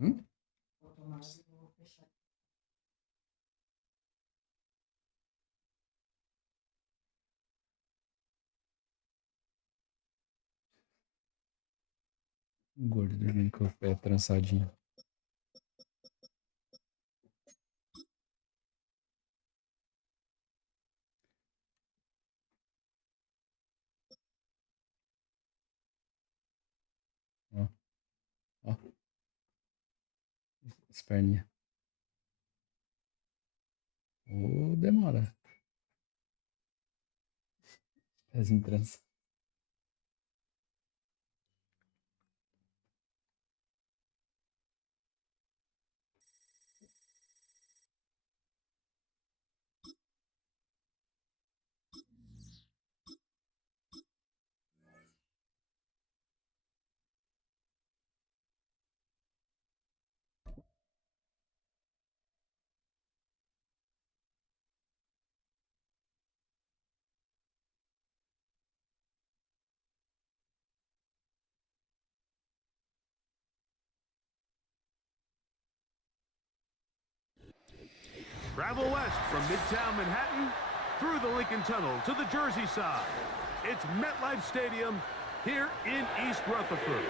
Hum? Gordo dormindo com o pé trançadinho. Ó, ó. As perninhas. Ô, demora. Pezinho trança. Travel west from Midtown Manhattan through the Lincoln Tunnel to the Jersey side. It's MetLife Stadium here in East Rutherford.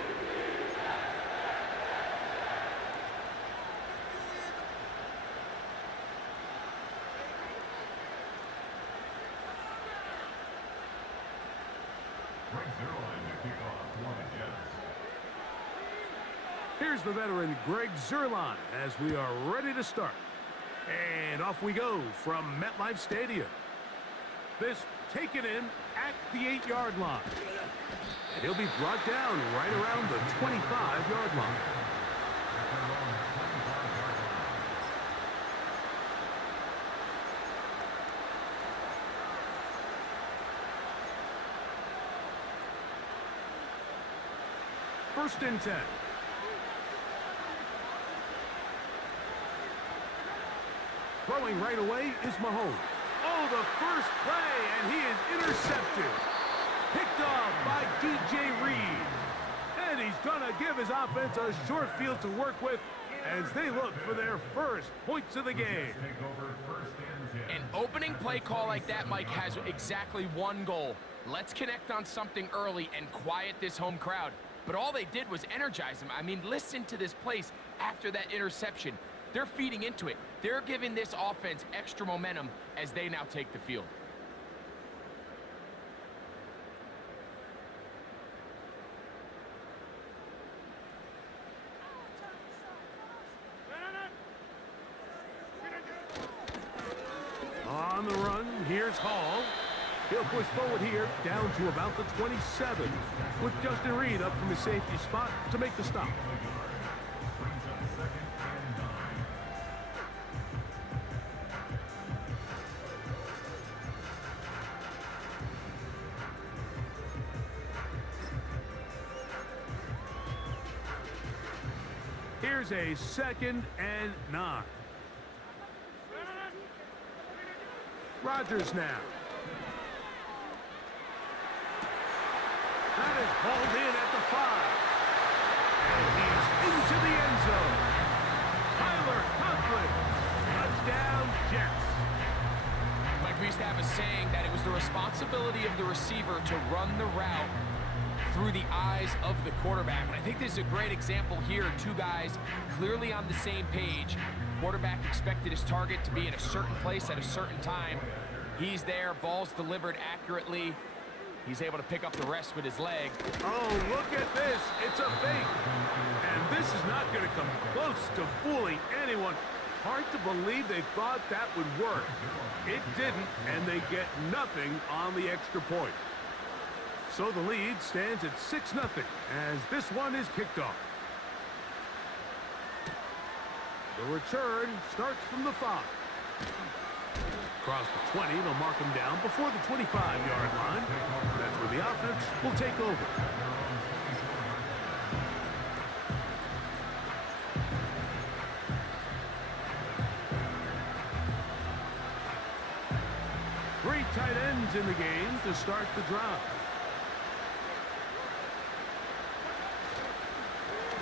Here's the veteran Greg Zuerlein as we are ready to start. And off we go from MetLife Stadium. This taken in at the 8-yard line. And he'll be brought down right around the 25-yard line. First and 10. Throwing right away is Mahomes. Oh, the first play, and he is intercepted. Picked off by DJ Reed. And he's going to give his offense a short field to work with as they look for their first points of the game. An opening play call like that, Mike, has exactly one goal. Let's connect on something early and quiet this home crowd. But all they did was energize them. I mean, listen to this place after that interception. They're feeding into it. They're giving this offense extra momentum as they now take the field. On the run, here's Hall. He'll push forward here down to about the 27, with Justin Reed up from his safety spot to make the stop. Here's a 2nd and 9. Rodgers now. That is hauled in at the 5. And he's into the end zone. Tyler Conklin. Touchdown, Jets. Like we used to have a saying that it was the responsibility of the receiver to run the route through the eyes of the quarterback. And I think this is a great example here. Two guys clearly on the same page. Quarterback expected his target to be in a certain place at a certain time. He's there, ball's delivered accurately. He's able to pick up the rest with his leg. Oh, look at this. It's a fake. And this is not going to come close to fooling anyone. Hard to believe they thought that would work. It didn't, and they get nothing on the extra point. So the lead stands at 6-0 as this one is kicked off. The return starts from the 5. Across the 20, they'll mark him down before the 25-yard line. That's where the offense will take over. Three tight ends in the game to start the drive.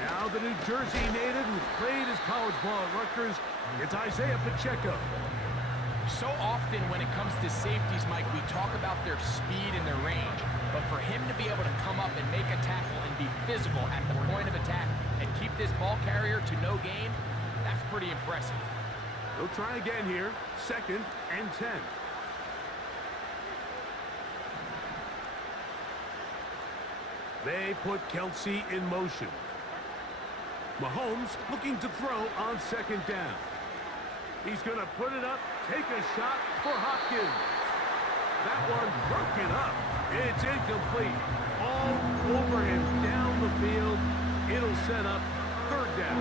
Now the New Jersey native who played his college ball at Rutgers, it's Isaiah Pacheco. So often when it comes to safeties, Mike, we talk about their speed and their range. But for him to be able to come up and make a tackle and be physical at the point of attack and keep this ball carrier to no gain, that's pretty impressive. They'll try again here. 2nd and 10. They put Kelsey in motion. Mahomes looking to throw on 2nd down. He's going to put it up, take a shot for Hopkins. That one broken up. It's incomplete. All over him down the field. It'll set up 3rd down.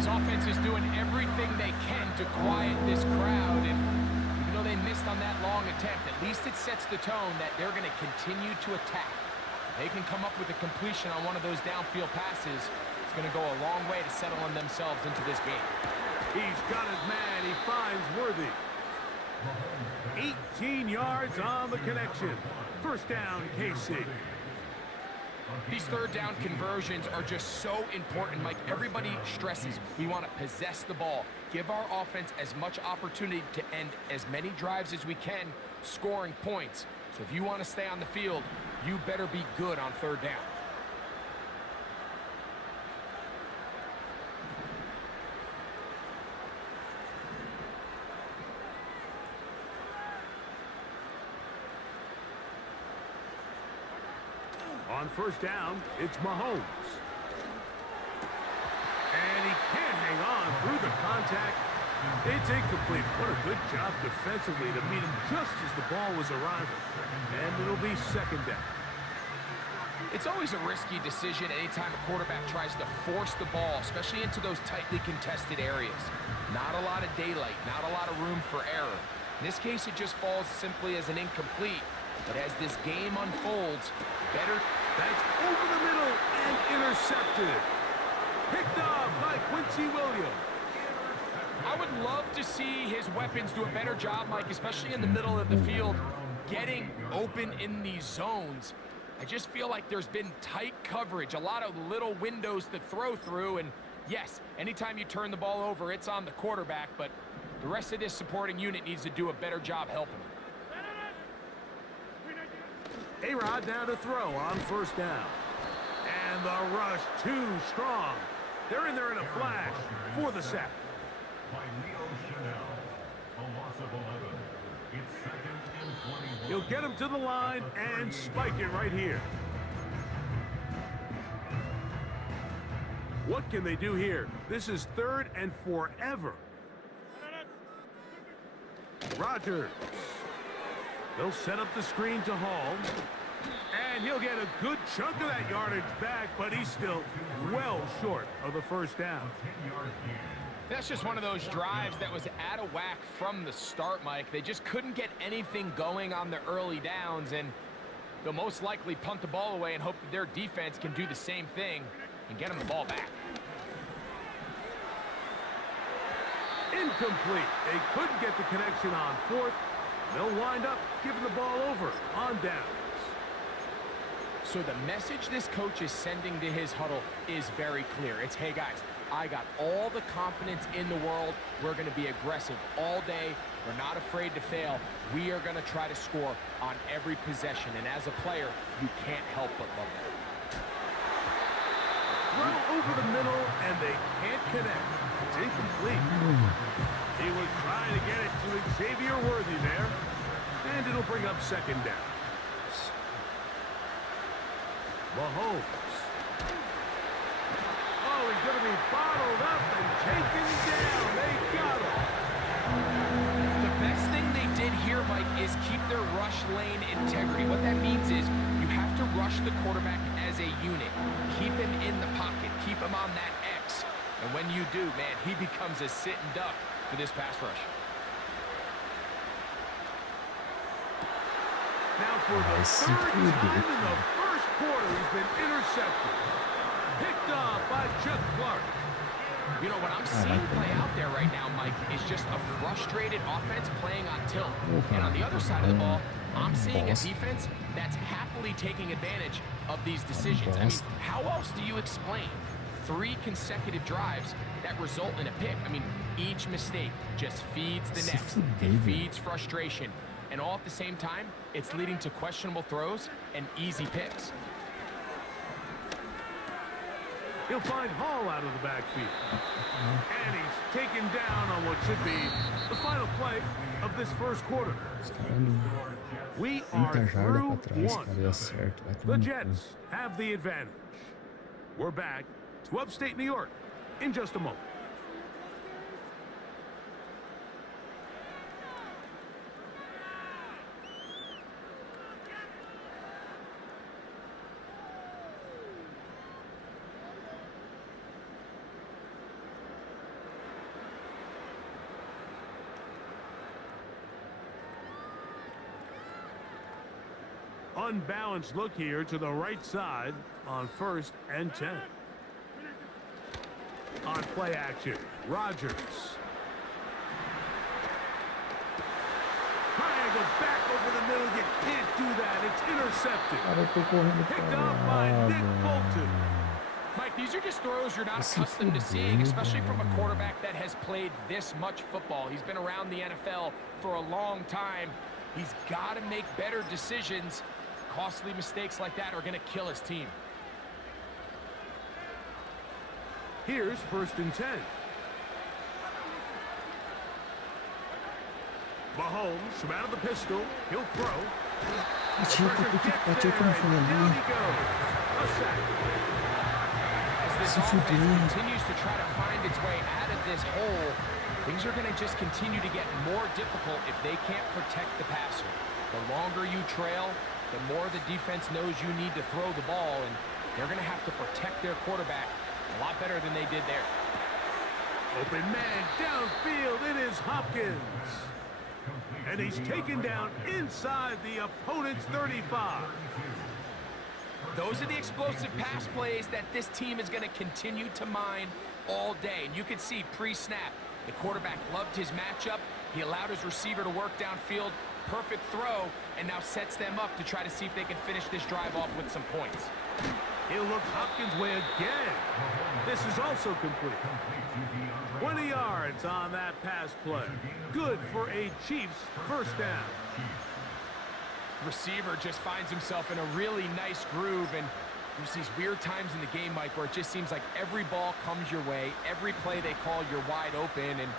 This offense is doing everything they can to quiet this crowd, and even though they missed on that long attempt, at least it sets the tone that they're going to continue to attack. If they can come up with a completion on one of those downfield passes, it's going to go a long way to settling themselves into this game. He's got his man. He finds Worthy. 18 yards on the connection. 1st down, KC. These 3rd down conversions are just so important, Mike. Everybody stresses we want to possess the ball, give our offense as much opportunity to end as many drives as we can, scoring points. So if you want to stay on the field, you better be good on 3rd down. On 1st down, it's Mahomes. And he can't hang on through the contact. It's incomplete. What a good job defensively to meet him just as the ball was arriving. And it'll be 2nd down. It's always a risky decision anytime a quarterback tries to force the ball, especially into those tightly contested areas. Not a lot of daylight, not a lot of room for error. In this case, it just falls simply as an incomplete. But as this game unfolds, better... That's over the middle and intercepted. Picked off by Quincy Williams. I would love to see his weapons do a better job, Mike, especially in the middle of the field, getting open in these zones. I just feel like there's been tight coverage, a lot of little windows to throw through, and yes, anytime you turn the ball over, it's on the quarterback, but the rest of this supporting unit needs to do a better job helping him. A-Rod now to throw on 1st down. And the rush too strong. They're in there in a flash for the sack. He'll get him to the line and spike it right here. What can they do here? This is 3rd and forever. Rodgers. They'll set up the screen to Hall. And he'll get a good chunk of that yardage back, but he's still well short of the 1st down. That's just one of those drives that was out of whack from the start, Mike. They just couldn't get anything going on the early downs, and they'll most likely punt the ball away and hope that their defense can do the same thing and get them the ball back. Incomplete. They couldn't get the connection on 4th. They'll wind up giving the ball over on downs. So the message this coach is sending to his huddle is very clear. It's, hey guys, I got all the confidence in the world. We're going to be aggressive all day. We're not afraid to fail. We are going to try to score on every possession. And as a player, you can't help but love it. Throw over the middle, and they can't connect. It's incomplete. He was trying to get it to Xavier Worthy there. And it'll bring up 2nd down. Mahomes. Oh, he's going to be bottled up and taken down. They got him. The best thing they did here, Mike, is keep their rush lane integrity. What that means is you have to rush the quarterback as a unit. Keep him in the pocket. Keep him on that X. And when you do, man, he becomes a sitting duck for this pass rush. Now for the 3rd time in the 1st quarter, he's been intercepted. Picked off by Chuck Clark. You know, what I'm seeing play out there right now, Mike, is just a frustrated offense playing on tilt. And on the other side of the ball, I'm seeing a defense that's happily clearly taking advantage of these decisions. I mean, how else do you explain 3 consecutive drives that result in a pick? I mean, each mistake just feeds the next. It feeds frustration. And all at the same time, it's leading to questionable throws and easy picks. He'll find Hall out of the backfield. And he's taken down on what should be the final play of this first quarter. We are through one. The Jets have the advantage. We're back to upstate New York in just a moment. Unbalanced look here to the right side on 1st and 10. On play action, Rodgers. Triangle back over the middle. You can't do that. It's intercepted. Picked off by Nick Bolton. Mike, these are just throws you're not accustomed to seeing, especially from a quarterback that has played this much football. He's been around the NFL for a long time. He's got to make better decisions. Costly mistakes like that are going to kill his team. Here's 1st and 10. Mahomes from out of the pistol. He'll throw. Down he goes. A sack. As this offense continues to try to find its way out of this hole, things are going to just continue to get more difficult if they can't protect the passer. The longer you trail, the more the defense knows you need to throw the ball, and they're going to have to protect their quarterback a lot better than they did there. Open man downfield. It is Hopkins. And he's taken down inside the opponent's 35. Those are the explosive pass plays that this team is going to continue to mine all day. And you can see pre-snap, the quarterback loved his matchup. He allowed his receiver to work downfield. Perfect throw, and now sets them up to try to see if they can finish this drive off with some points. He'll look Hopkins' way again. This is also complete. 20 yards on that pass play. Good for a Chiefs 1st down. Receiver just finds himself in a really nice groove, and there's these weird times in the game, Mike, where it just seems like every ball comes your way, every play they call, you're wide open, and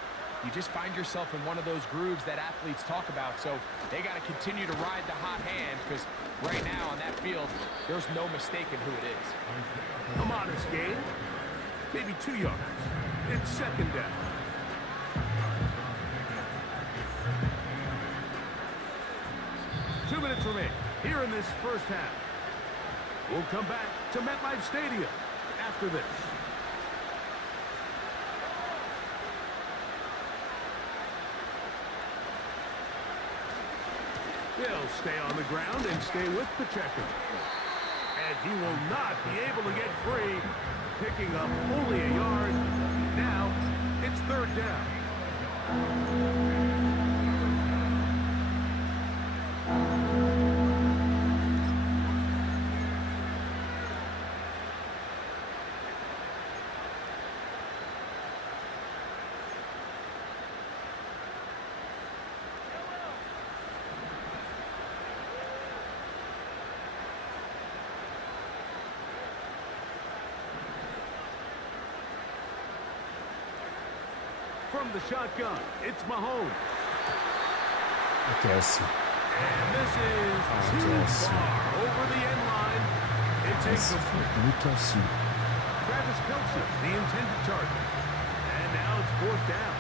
you just find yourself in one of those grooves that athletes talk about. So they got to continue to ride the hot hand, because right now on that field, there's no mistaking who it is. A modest gain, maybe 2 yards. It's 2nd down. Two minutes remain here in this 1st half. We'll come back to MetLife Stadium after this. He'll stay on the ground and stay with Pacheco. And he will not be able to get free, picking up only a yard. Now it's 3rd down. From the shotgun, it's Mahomes. Aquece. And this is too far over the end line. It's incomplete. Travis Kelce, the intended target. And now it's 4th down.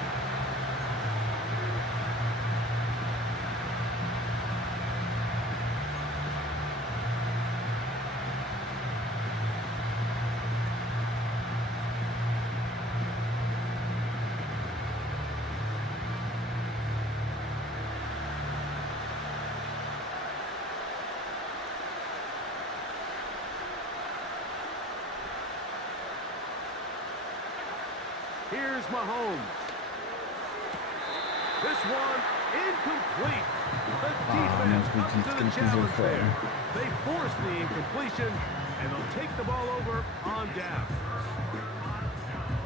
Here's Mahomes. This one incomplete. The defense up to the challenge there. They forced the incompletion, and they'll take the ball over on down.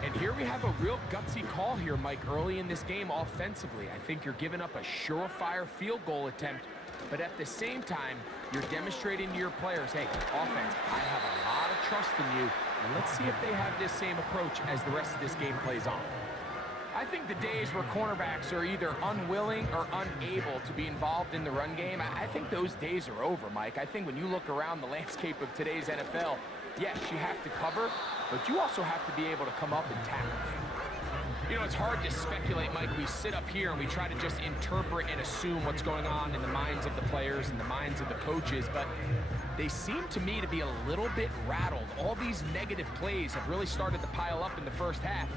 And here we have a real gutsy call here, Mike, early in this game offensively. I think you're giving up a surefire field goal attempt, but at the same time, you're demonstrating to your players, hey, offense, I have a lot of trust in you, and let's see if they have this same approach as the rest of this game plays on. I think the days where cornerbacks are either unwilling or unable to be involved in the run game, I think those days are over, Mike. I think when you look around the landscape of today's NFL, yes, you have to cover, but you also have to be able to come up and tackle. You know, it's hard to speculate, Mike. We sit up here and we try to just interpret and assume what's going on in the minds of the players and the minds of the coaches, but they seem to me to be a little bit rattled. All these negative plays have really started to pile up in the first half.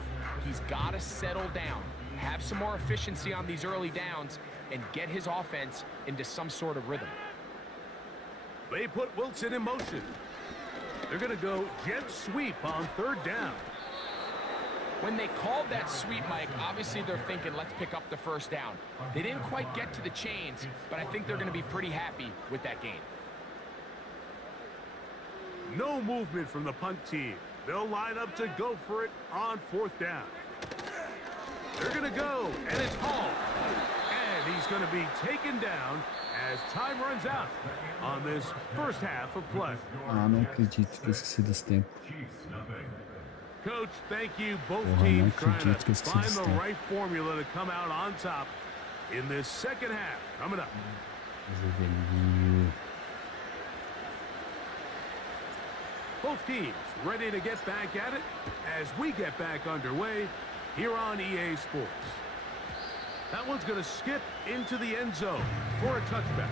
He's got to settle down, have some more efficiency on these early downs, and get his offense into some sort of rhythm. They put Wilson in motion. They're going to go jet sweep on third down. When they called that sweep, Mike, obviously they're thinking, let's pick up the first down. They didn't quite get to the chains, but I think they're going to be pretty happy with that gain. No movement from the punt team. They'll line up to go for it on fourth down. They're going to go, and it's hauled. And he's going to be taken down as time runs out on this first half of play. Ah, não acredito que eu esqueci desse tempo. Coach, thank you. Both Porra, teams não trying acredito to que eu esqueci find desse the tempo. right formula to come out on top in this second half. Coming up. Both teams ready to get back at it as we get back underway here on EA Sports. That one's going to skip into the end zone for a touchback.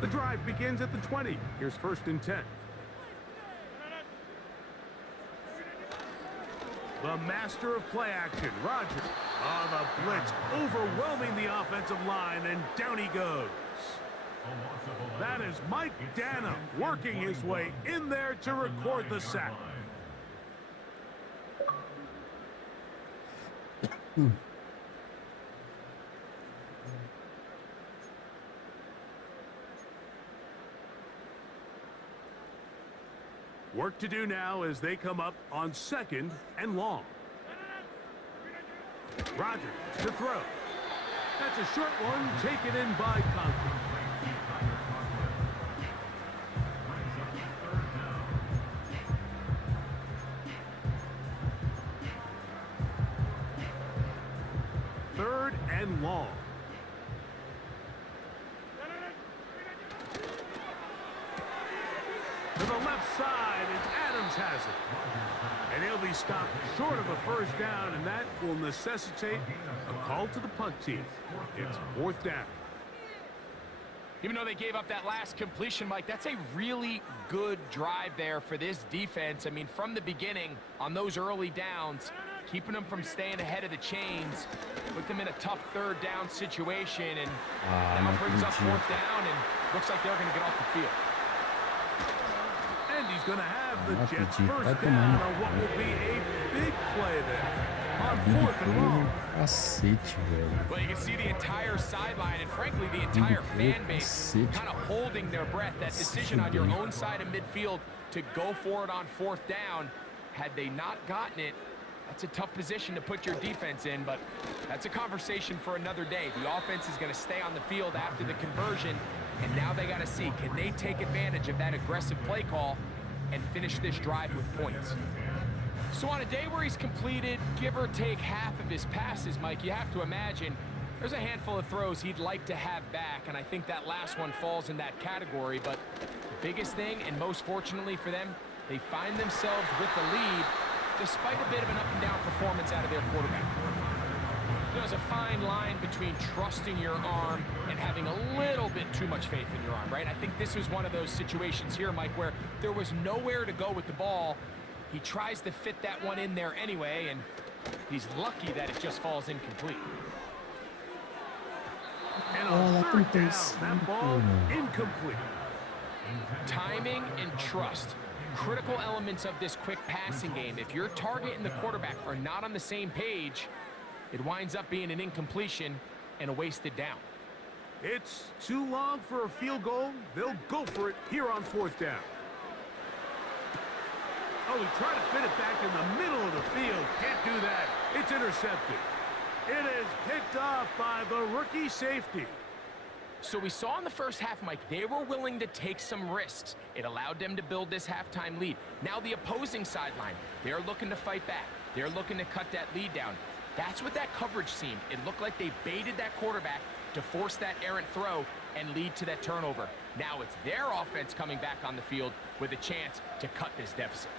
The drive begins at the 20. Here's 1st and 10. The master of play action, Rodgers, on the blitz, overwhelming the offensive line, and down he goes. That is Mike Dana working his way in there to record the sack. Work to do now as they come up on 2nd and long. Rodgers to throw. That's a short one taken in by Conklin. Third and long. To the left side, and Adams has it. And he'll be stopped short of a first down, and that will necessitate a call to the punt team. It's 4th down. Even though they gave up that last completion, Mike, that's a really good drive there for this defense. I mean, from the beginning, on those early downs, keeping them from staying ahead of the chains, put them in a tough 3rd down situation, and now brings up 4th down, and looks like they're going to get off the field. And he's going to have the Jets first down on what will be a big play there on 4th and long. Cacete, velho. Well, you can see the entire sideline and, frankly, the entire fan base kind of holding their breath. That decision on your own side of midfield to go for it on 4th down, had they not gotten it, that's a tough position to put your defense in, but that's a conversation for another day. The offense is going to stay on the field after the conversion, and now they got to see, can they take advantage of that aggressive play call and finish this drive with points? So on a day where he's completed, give or take half of his passes, Mike, you have to imagine there's a handful of throws he'd like to have back, and I think that last one falls in that category. But the biggest thing, and most fortunately for them, they find themselves with the lead despite a bit of an up-and-down performance out of their quarterback. There's a fine line between trusting your arm and having a little bit too much faith in your arm, right? I think this was one of those situations here, Mike, where there was nowhere to go with the ball. He tries to fit that one in there anyway, and he's lucky that it just falls incomplete. And on 3rd down, that ball incomplete. Timing and trust. critical elements of this quick passing game. If your target and the quarterback are not on the same page, it winds up being an incompletion and a wasted down. It's too long for a field goal. They'll go for it here on 4th down. Oh, he tried to fit it back in the middle of the field. Can't do that. It's intercepted. It is picked off by the rookie safety. So we saw in the first half, Mike, they were willing to take some risks. It allowed them to build this halftime lead. Now the opposing sideline, they're looking to fight back. They're looking to cut that lead down. That's what that coverage seemed. It looked like they baited that quarterback to force that errant throw and lead to that turnover. Now it's their offense coming back on the field with a chance to cut this deficit.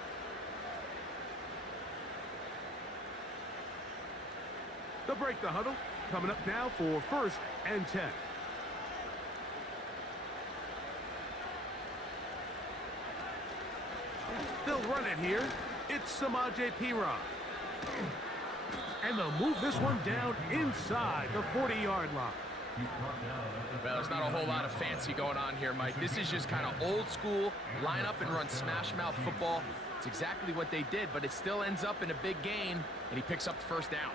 They'll break the huddle. Coming up now for 1st and 10. They'll run it here. It's Samaje Perine. And they'll move this one down inside the 40-yard line. Well, there's not a whole lot of fancy going on here, Mike. This is just kind of old school, line up and run smash mouth football. It's exactly what they did, but it still ends up in a big gain, and he picks up the 1st down.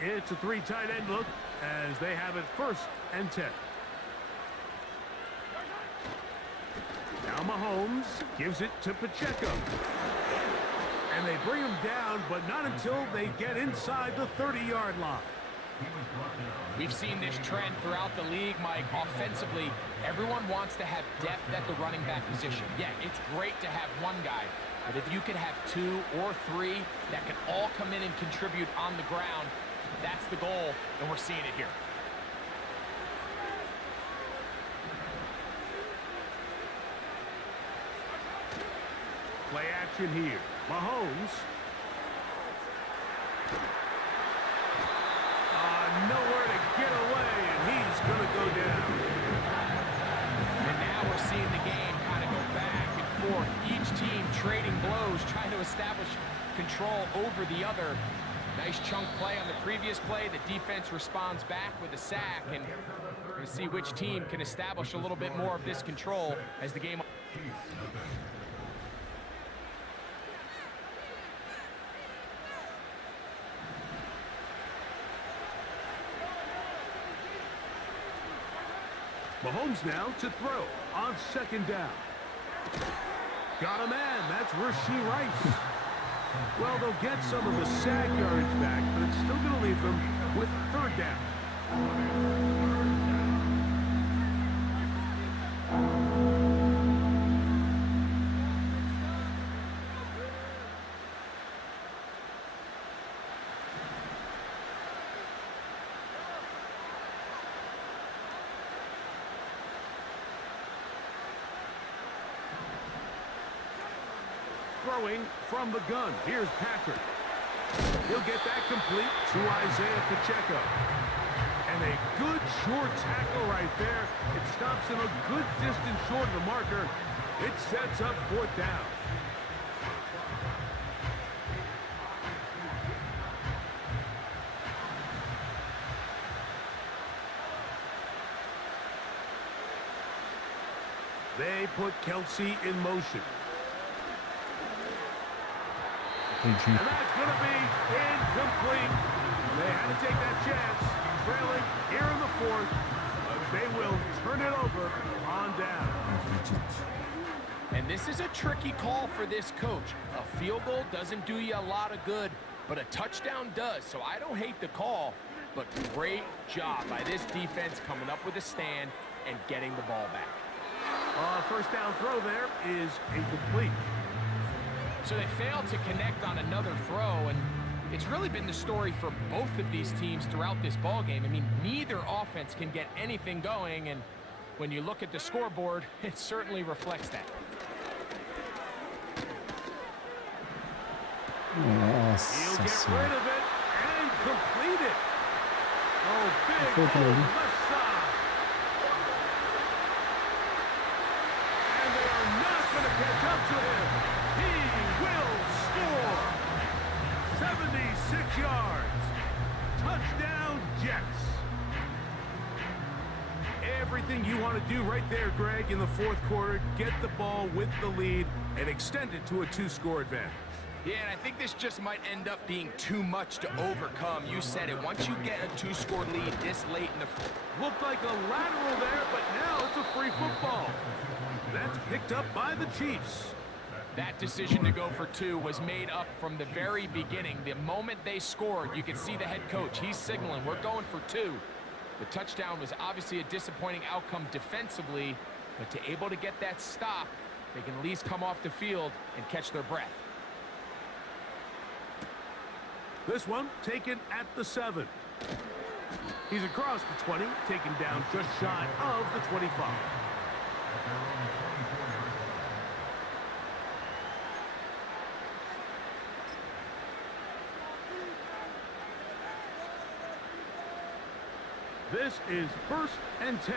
It's a 3 tight end look as they have it 1st and 10. Now Mahomes gives it to Pacheco. And they bring him down, but not until they get inside the 30-yard line. We've seen this trend throughout the league, Mike. Offensively, everyone wants to have depth at the running back position. Yeah, it's great to have one guy, but if you can have 2 or 3 that can all come in and contribute on the ground, that's the goal, and we're seeing it here. Play action here. Mahomes. Nowhere to get away, and he's going to go down. And now we're seeing the game kind of go back and forth. Each team trading blows, trying to establish control over the other. Nice chunk play on the previous play. The defense responds back with a sack, and we're going to see which team can establish a little bit more of this control as the game. Mahomes now to throw on 2nd down. Got a man. That's Rashee Rice. Well, they'll get some of the sack yards back, but it's still going to leave them with 3rd down. Throwing from the gun. Here's Patrick. He'll get that complete to Isaiah Pacheco. And a good short tackle right there. It stops him a good distance short of the marker. It sets up 4th down. They put Kelsey in motion. And that's going to be incomplete. They had to take that chance. Trailing here in the 4th. But they will turn it over on down. And this is a tricky call for this coach. A field goal doesn't do you a lot of good, but a touchdown does. So I don't hate the call, but great job by this defense coming up with a stand and getting the ball back. 1st down throw there is incomplete. So they failed to connect on another throw, and it's really been the story for both of these teams throughout this ballgame. I mean, neither offense can get anything going, and when you look at the scoreboard, it certainly reflects that. He'll get rid of it and complete it. Oh, big hole left side. And they are not going to catch up to him. He will score. 76 yards. Touchdown, Jets. Everything everything you want to do right there, Greg, in the fourth quarter. Get the ball with the lead and extend it to a 2-score advantage. Yeah, and I think this just might end up being too much to overcome. You said it. Once you get a 2-score lead this late in the... Looked like a lateral there, but now it's a free football. That's picked up by the Chiefs. That decision to go for 2 was made up from the very beginning. The moment they scored, you could see the head coach. He's signaling, we're going for 2. The touchdown was obviously a disappointing outcome defensively, but to able to get that stop, they can at least come off the field and catch their breath. This one taken at the 7. He's across the 20, taken down just shy of the 25. This is 1st and 10.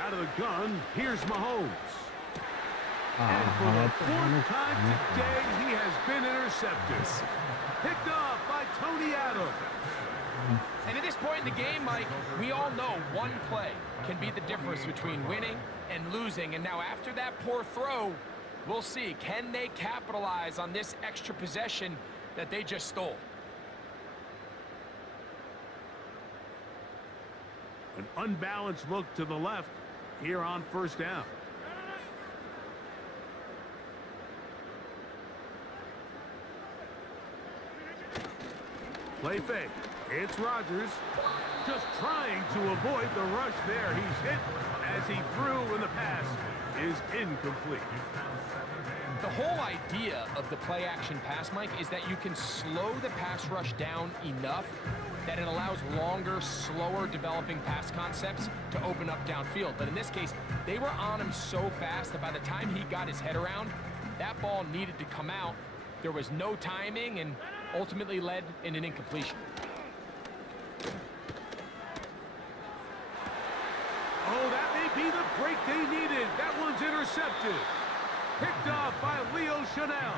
Out of the gun, here's Mahomes. And for the 4th time today, he has been intercepted. Picked off by Tony Adams. And at this point in the game, Mike, we all know one play can be the difference between winning and losing. And now after that poor throw, we'll see. Can they capitalize on this extra possession that they just stole? An unbalanced look to the left here on 1st down. Play fake. It's Rodgers. Just trying to avoid the rush there. He's hit as he threw, and the pass is incomplete. The whole idea of the play-action pass, Mike, is that you can slow the pass rush down enough that it allows longer, slower developing pass concepts to open up downfield. But in this case, they were on him so fast that by the time he got his head around, that ball needed to come out. There was no timing and ultimately led in an incompletion. Oh, that may be the break they needed. That one's intercepted. Picked off by Leo Chanel.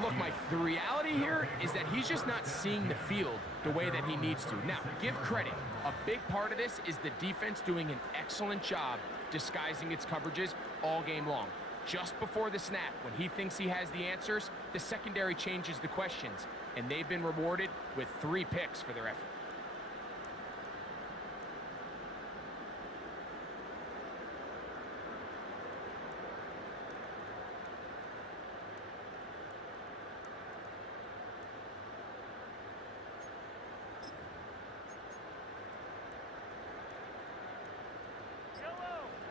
Look, Mike, the reality here is that he's just not seeing the field the way that he needs to. Now, give credit. A big part of this is the defense doing an excellent job disguising its coverages all game long. Just before the snap, when he thinks he has the answers, the secondary changes the questions, and they've been rewarded with 3 picks for their effort.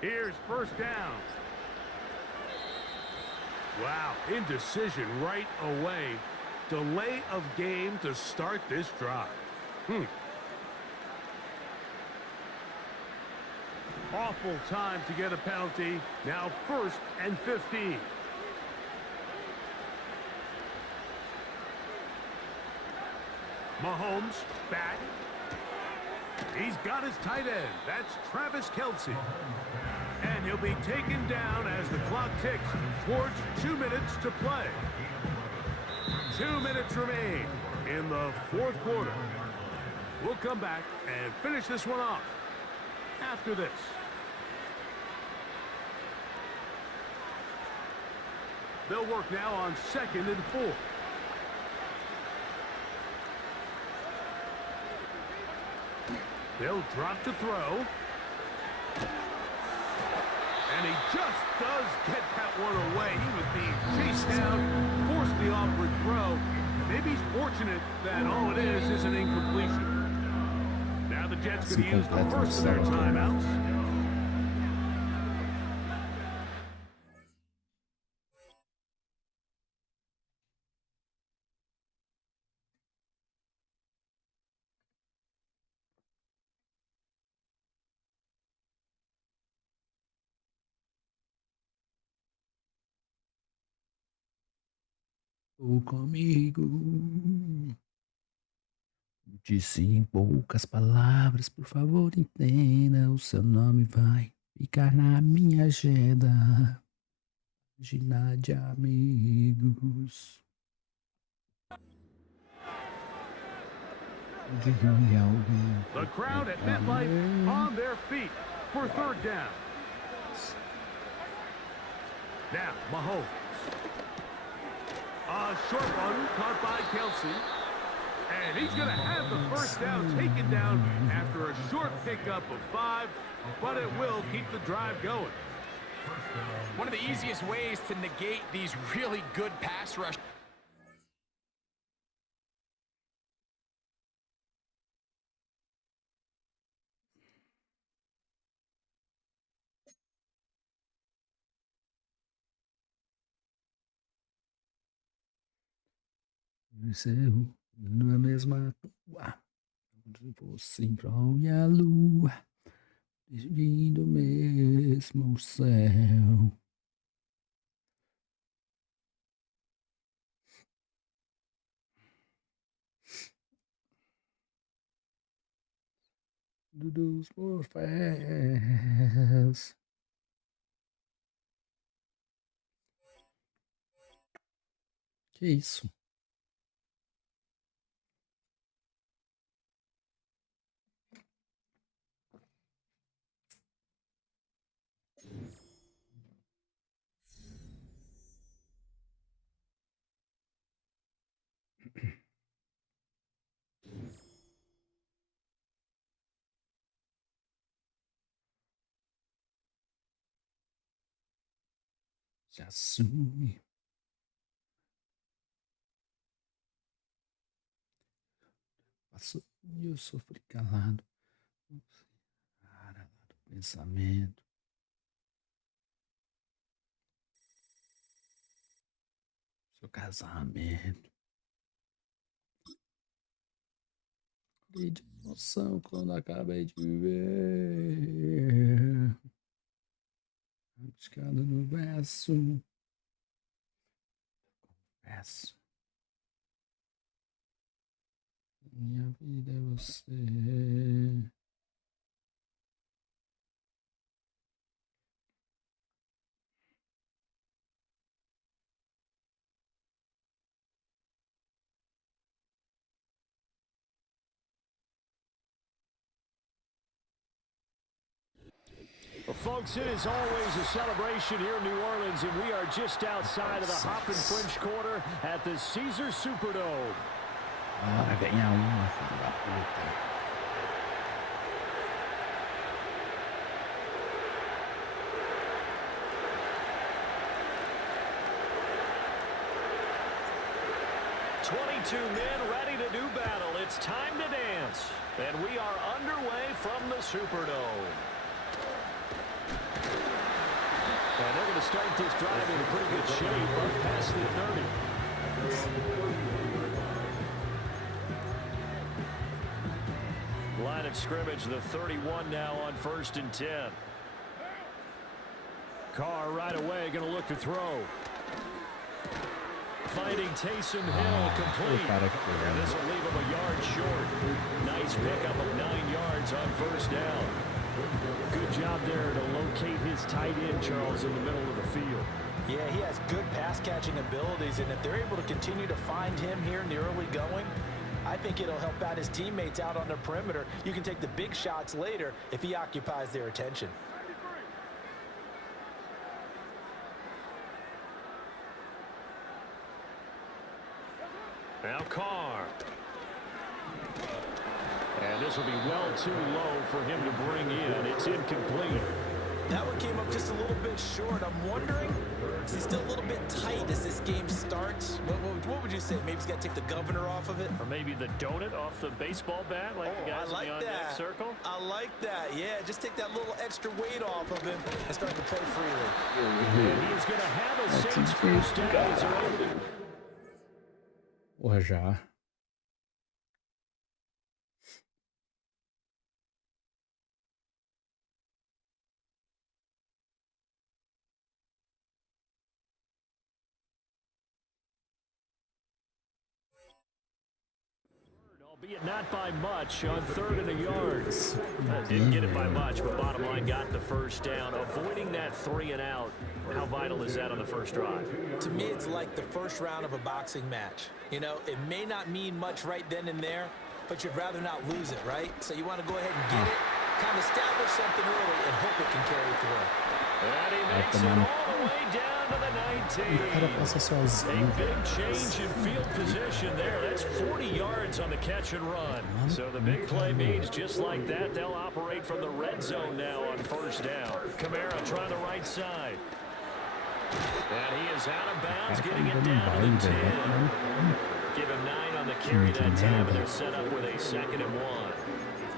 Here's 1st down. Wow, indecision right away. Delay of game to start this drive. Awful time to get a penalty. Now 1st and 15. Mahomes back. He's got his tight end. That's Travis Kelce. And he'll be taken down as the clock ticks towards 2 minutes to play. 2 minutes remain in the 4th quarter. We'll come back and finish this one off after this. They'll work now on 2nd and 4. They'll drop to throw. And he just does get that one away. He was being chased down, forced the awkward throw. Maybe he's fortunate that all it is an incompletion. Now the Jets going to use the first of their timeouts. Comigo. Disse em poucas palavras, por favor, entenda. O seu nome vai ficar na minha agenda. Página de amigos. The crowd at MetLife on their feet for third down. Now, Mahomes. A short one caught by Kelsey. And he's going to have the first down taken down after a short pickup of 5, but it will keep the drive going. One of the easiest ways to negate these really good pass rush. Céu, na mesma tua, vou sempre olhar a lua, desvindo mesmo o céu. Dos morfés. Que isso? Se assume. Passou e eu sofri calado. Cara do pensamento. Seu casamento. E de emoção quando acabei de ver. Buscado no verso. Confesso. Minha vida é você. Well, folks, it is always a celebration here in New Orleans, and we are just outside of the Hoppin' French Quarter at the Caesars Superdome. Bora ganhar uma, filho da puta. Two men ready to do battle. It's time to dance. And we are underway from the Superdome. And they're going to start this drive in pretty good shape up past the 30. Line of scrimmage, the 31 now on 1st and 10. Carr right away going to look to throw. Finding Taysom Hill complete. And this will leave him a yard short. Nice pickup of 9 yards on 1st down. Good job there to locate his tight end, Charles, in the middle of the field. Yeah, he has good pass-catching abilities, and if they're able to continue to find him here in the early going, I think it'll help out his teammates out on the perimeter. You can take the big shots later if he occupies their attention. Now Carr. And this will be well too low for him to bring in. It's incomplete. That one came up just a little bit short. I'm wondering, is he still a little bit tight as this game starts? What would you say? Maybe he's got to take the governor off of it? Or maybe the donut off the baseball bat like the guys in the on-deck circle? I like that. Yeah, just take that little extra weight off of him and start to play freely. And he is going to have a Saints first down. Porra, já. Albeit not by much on 3rd and a yard. Didn't get it by much, but bottom line got the first down. Avoiding that 3 and out. How vital is that on the first drive? To me, it's like the first round of a boxing match. You know, it may not mean much right then and there, but you'd rather not lose it, right? So you want to go ahead and get it, kind of establish something early, and hope it can carry through. And he makes it all the way down to the 19. O cara passa sozinho. A big change in field position there. That's 40 yards on the catch and run. So the big play means just like that, they'll operate from the red zone now on first down. Kamara trying the right side. And he is out of bounds, getting it down to the 10. Give him 9 on the carry that time, and they're set up with a 2nd and 1.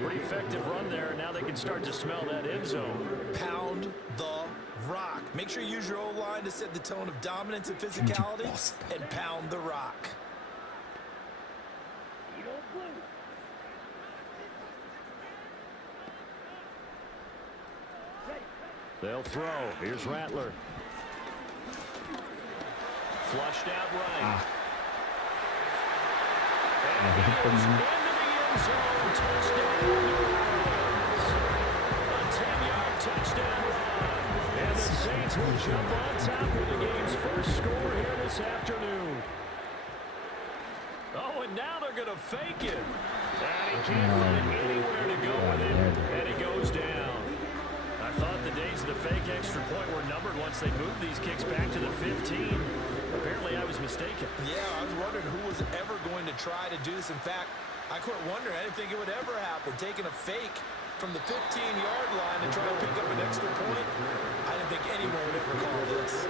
Pretty effective run there, and now they can start to smell that end zone. Pound the rock. Make sure you use your O-line to set the tone of dominance and physicality, and pound the rock. They'll throw. Here's Rattler. Flushed out right. And he goes into the end zone. Touchdown, New Orleans. A 10-yard touchdown run. And the Saints will jump on top of the game's first score here this afternoon. Oh, and now they're going to fake it. And he can't find anywhere to go with it. And he goes down. I thought the days of the fake extra point were numbered once they moved these kicks back to the 15. Apparently, I was mistaken. Yeah, I was wondering who was ever going to try to do this. In fact, I quit wondering. I didn't think it would ever happen. Taking a fake from the 15-yard line to try to pick up an extra point, I didn't think anyone would ever call this.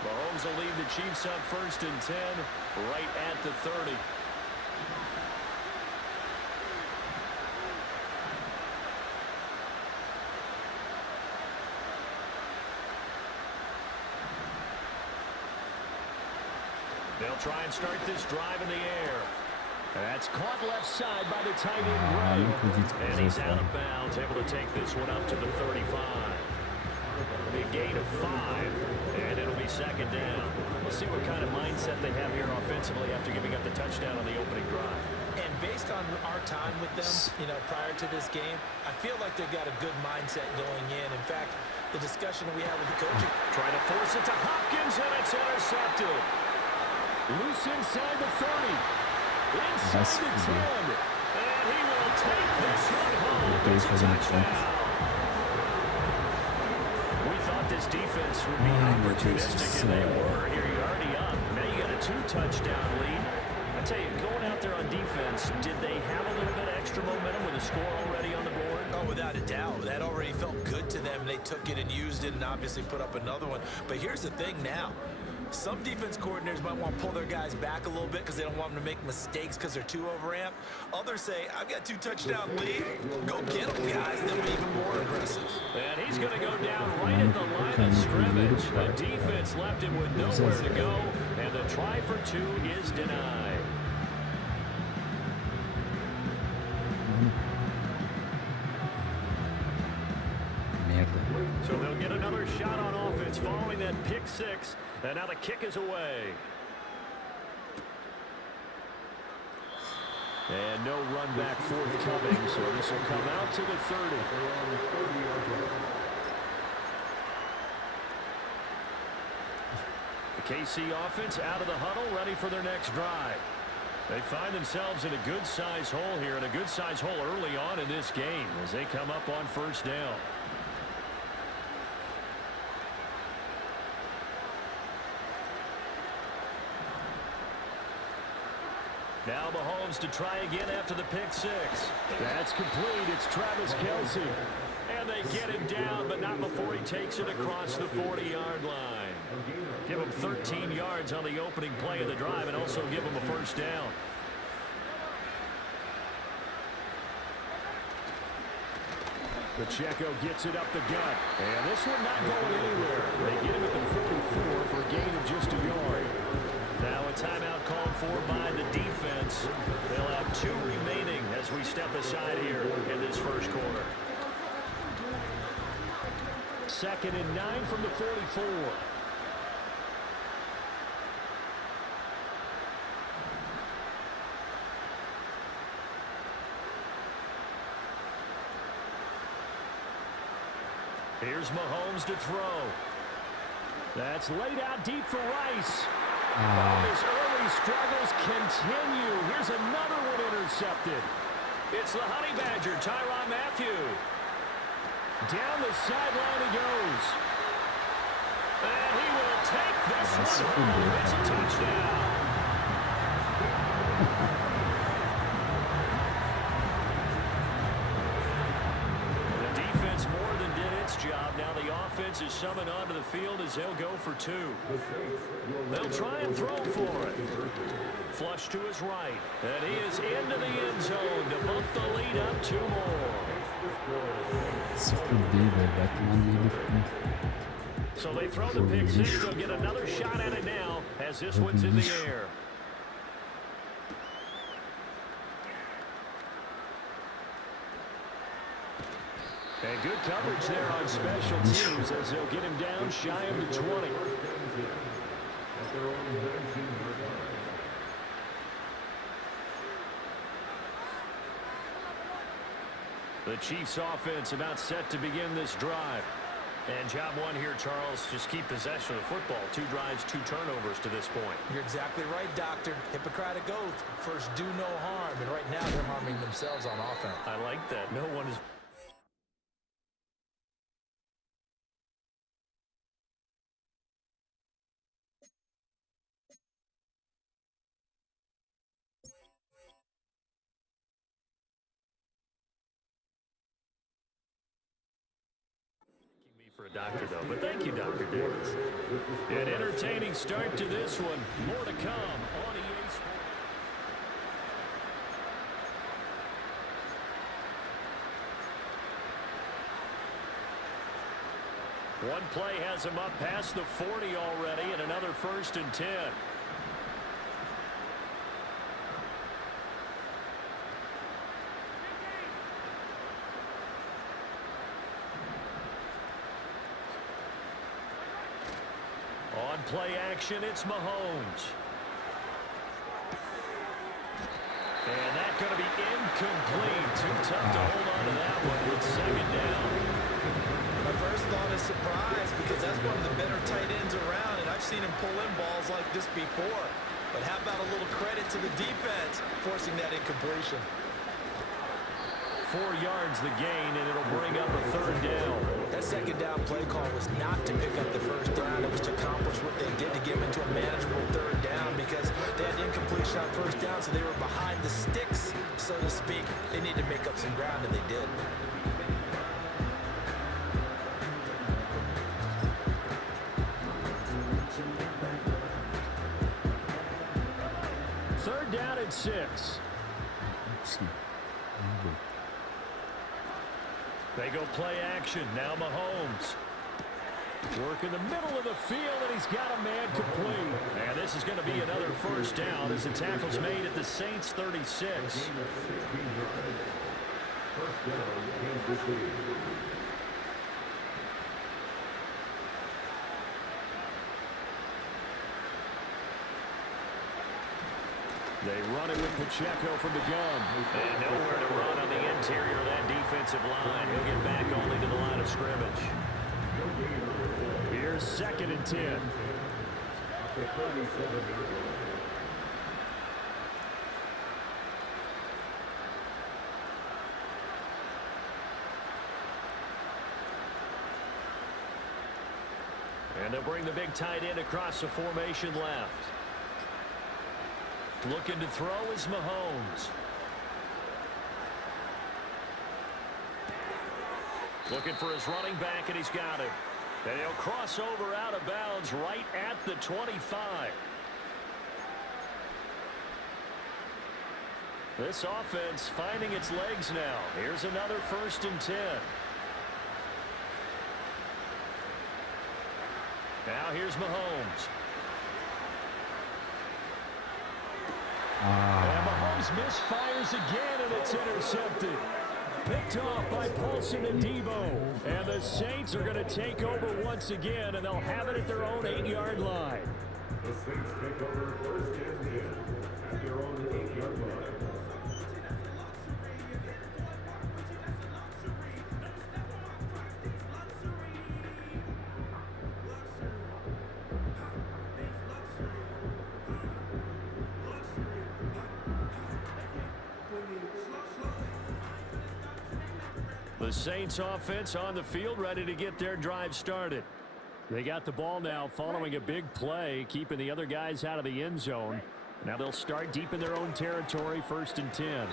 Mahomes will lead the Chiefs up 1st and 10, right at the 30. They'll try and start this drive in the air. That's caught left side by the tight end, Gray. And he's out of bounds, able to take this one up to the 35. Big gain of 5, and it'll be 2nd down. We'll see what kind of mindset they have here offensively after giving up the touchdown on the opening drive. And based on our time with them, prior to this game, I feel like they've got a good mindset going in. In fact, the discussion that we had with the coach. Trying to force it to Hopkins, and it's intercepted. Loose inside the 30. Inside the 10. And he will take this one home. It's a touchdown. We thought this defense would be opportunistic, and they were. Here you're already up. Now you got a 2-touchdown lead. I tell you, going out there on defense, did they have a little bit of extra momentum with a score already on the board? Oh, without a doubt. That already felt good to them. They took it and used it and obviously put up another one. But here's the thing now. Some defense coordinators might want to pull their guys back a little bit because they don't want them to make mistakes because they're too overamped. Others say, I've got 2-touchdown lead. Go get them, guys. They'll be even more aggressive. And he's going to go down right at the line of scrimmage. The defense left him with nowhere to go, and the try for 2 is denied. So they'll get another shot on offense following that pick 6, and now the kick is away. And no run back forthcoming, so this will come out to the 30. The KC offense out of the huddle, ready for their next drive. They find themselves in a good-sized hole here, and a good-sized hole early on in this game as they come up on 1st down. Now Mahomes to try again after the pick 6. That's complete. It's Travis Kelce. And they get him down, but not before he takes it across the 40-yard line. Give him 13 yards on the opening play of the drive and also give him a 1st down. Pacheco gets it up the gut. And this one not going anywhere. They get him at the 44 for a gain of just a yard. Now a timeout called for by the defense. They'll have 2 remaining as we step aside here in this first quarter. 2nd and 9 from the 44. Here's Mahomes to throw. That's laid out deep for Rice. His early struggles continue. Here's another one intercepted. It's the Honey Badger, Tyrann Mathieu. Down the sideline he goes. And he will take this one home. It's a touchdown. The defense more than did its job. Now the offense is summoned onto the field as they'll go for two. They'll try and throw for it. Flush to his right. And he is into the end zone to bump the lead up 2 more. Se fuder, velho. Vai tomar nele. So they throw the pick six. They'll get another shot at it now as this one's in the air. And good coverage there on special teams as they'll get him down shy of the 20. The Chiefs offense about set to begin this drive. And job one here, Charles, just keep possession of the football. 2 drives, 2 turnovers to this point. You're exactly right, Doctor. Hippocratic oath. First, do no harm. And right now, they're harming themselves on offense. I like that. No one is... for a doctor, though. But thank you, Dr. Davis. An entertaining start to this one. More to come on EA Sports. One play has him up past the 40 already, and another 1st and 10. On play action, it's Mahomes. And that's going to be incomplete. Too tough to hold on to that one. It's 2nd down. My first thought is surprise because that's one of the better tight ends around, and I've seen him pull in balls like this before. But how about a little credit to the defense forcing that incompletion? 4 yards the gain, and it'll bring up a 3rd down. That 2nd down play call was not to pick up the 1st down. It was to accomplish what they did to get them into a manageable 3rd down because they had incompletion on 1st down, so they were behind the sticks, so to speak. They need to make up some ground, and they did. Third down and 6. They go play action. Now Mahomes. Work in the middle of the field, and he's got a man complete. And this is going to be another 1st down as the tackle's made at the Saints' 36. They run it with Pacheco from the gun. And nowhere to run on the interior of that defensive line. He'll get back only to the line of scrimmage. Here's 2nd and 10. And they'll bring the big tight end across the formation left. Looking to throw is Mahomes. Looking for his running back, and he's got him. And he'll cross over out of bounds right at the 25. This offense finding its legs now. Here's another 1st and 10. Now here's Mahomes. And Mahomes misfires again, and it's intercepted. Picked off by Paulson and Debo. And the Saints are going to take over once again, and they'll have it at their own 8-yard line. The Saints take over 1st and 10 at their own 8-yard line. the Saints offense on the field, ready to get their drive started. They got the ball now following a big play, keeping the other guys out of the end zone. Now they'll start deep in their own territory, 1st and 10.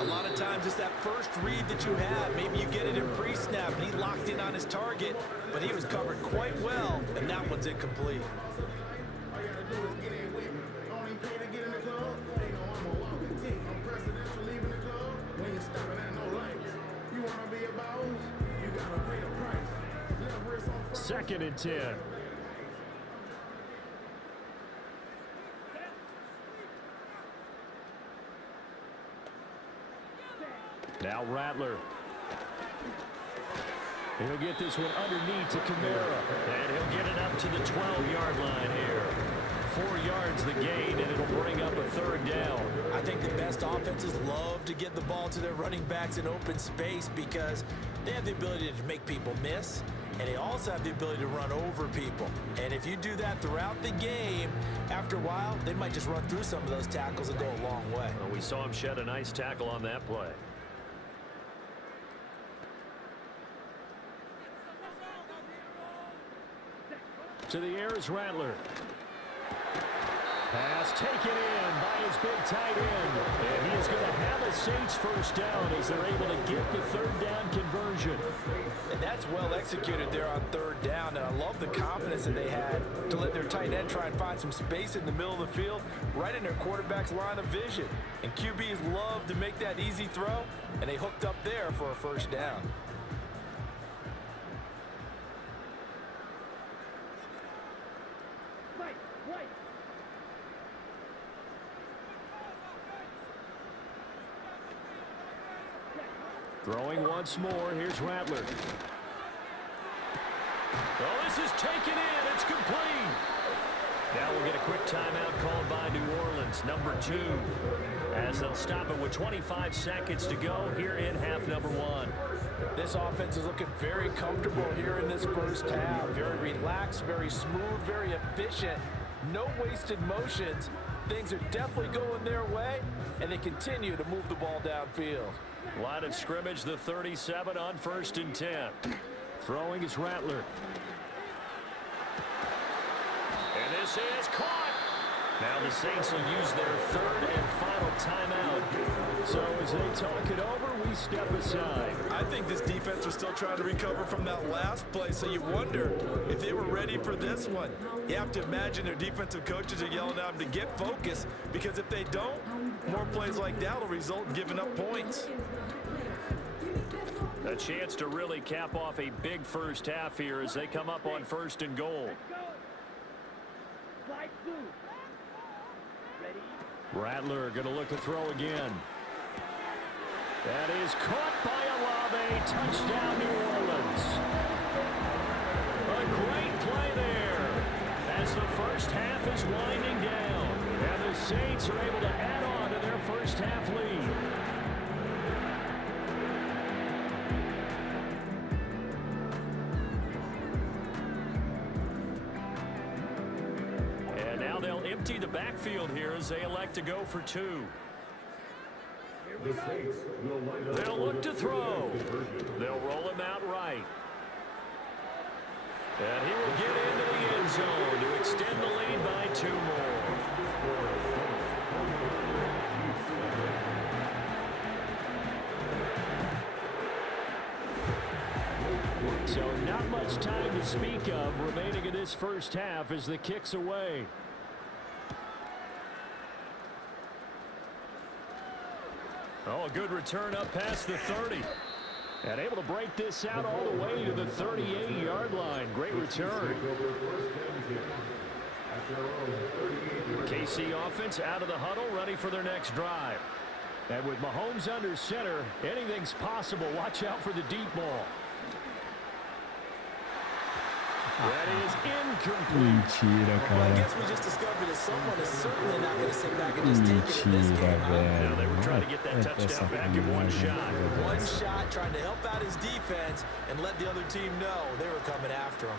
A lot of times it's that first read that you have. Maybe you get it in pre-snap, and he locked in on his target, but he was covered quite well, and that one's incomplete. Second and 10. Now Rattler. He'll get this one underneath to Kamara. And he'll get it up to the 12-yard line here. 4 yards the gain, and it'll bring up a 3rd down. I think the best offenses love to get the ball to their running backs in open space because they have the ability to make people miss, and they also have the ability to run over people. And if you do that throughout the game, after a while, they might just run through some of those tackles and go a long way. Well, we saw him shed a nice tackle on that play. To the air is Rattler. Pass taken in by his big tight end. And he is going to have a Saints 1st down as they're able to get the 3rd down conversion. And that's well executed there on 3rd down. And I love the confidence that they had to let their tight end try and find some space in the middle of the field, right in their quarterback's line of vision. And QBs love to make that easy throw, and they hooked up there for a 1st down. Throwing once more, here's Rattler. Oh, this is taken in. It's complete. Now we'll get a quick timeout called by New Orleans, number 2, as they'll stop it with 25 seconds to go here in half number 1. This offense is looking very comfortable here in this 1st half. Very relaxed, very smooth, very efficient. No wasted motions. Things are definitely going their way, and they continue to move the ball downfield. Line of scrimmage, the 37 on 1st and 10. Throwing is Rattler. And this is caught. Now the Saints will use their 3rd and final timeout. So as they talk it over, we step aside. I think this defense was still trying to recover from that last play, so you wonder if they were ready for this one. You have to imagine their defensive coaches are yelling at them to get focused, because if they don't, more plays like that will result in giving up points. A chance to really cap off a big 1st half here as they come up on 1st and goal. Rattler going to look to throw again. That is caught by Olave. Touchdown, New Orleans. A great play there as the 1st half is winding down. And the Saints are able to add on to their 1st half lead. And now they'll empty the backfield here as they elect to go for 2. They'll look to throw. They'll roll him out right. And he will get into the end zone to extend the lead by 2 more. So not much time to speak of remaining in this 1st half as the kick's away. Oh, a good return up past the 30. And able to break this out all the way to the 38-yard line. Great return. KC offense out of the huddle, ready for their next drive. And with Mahomes under center, anything's possible. Watch out for the deep ball. That is incomplete. Mentira, Well, I cara. guess we just discovered that someone is certainly not going to sit back and just take it in this Mentira, game. Huh? Now they were velho. trying to get that Vai pra essa touchdown back in one sacanagem, shot. meu One Deus. shot trying to help out his defense and let the other team know they were coming after him.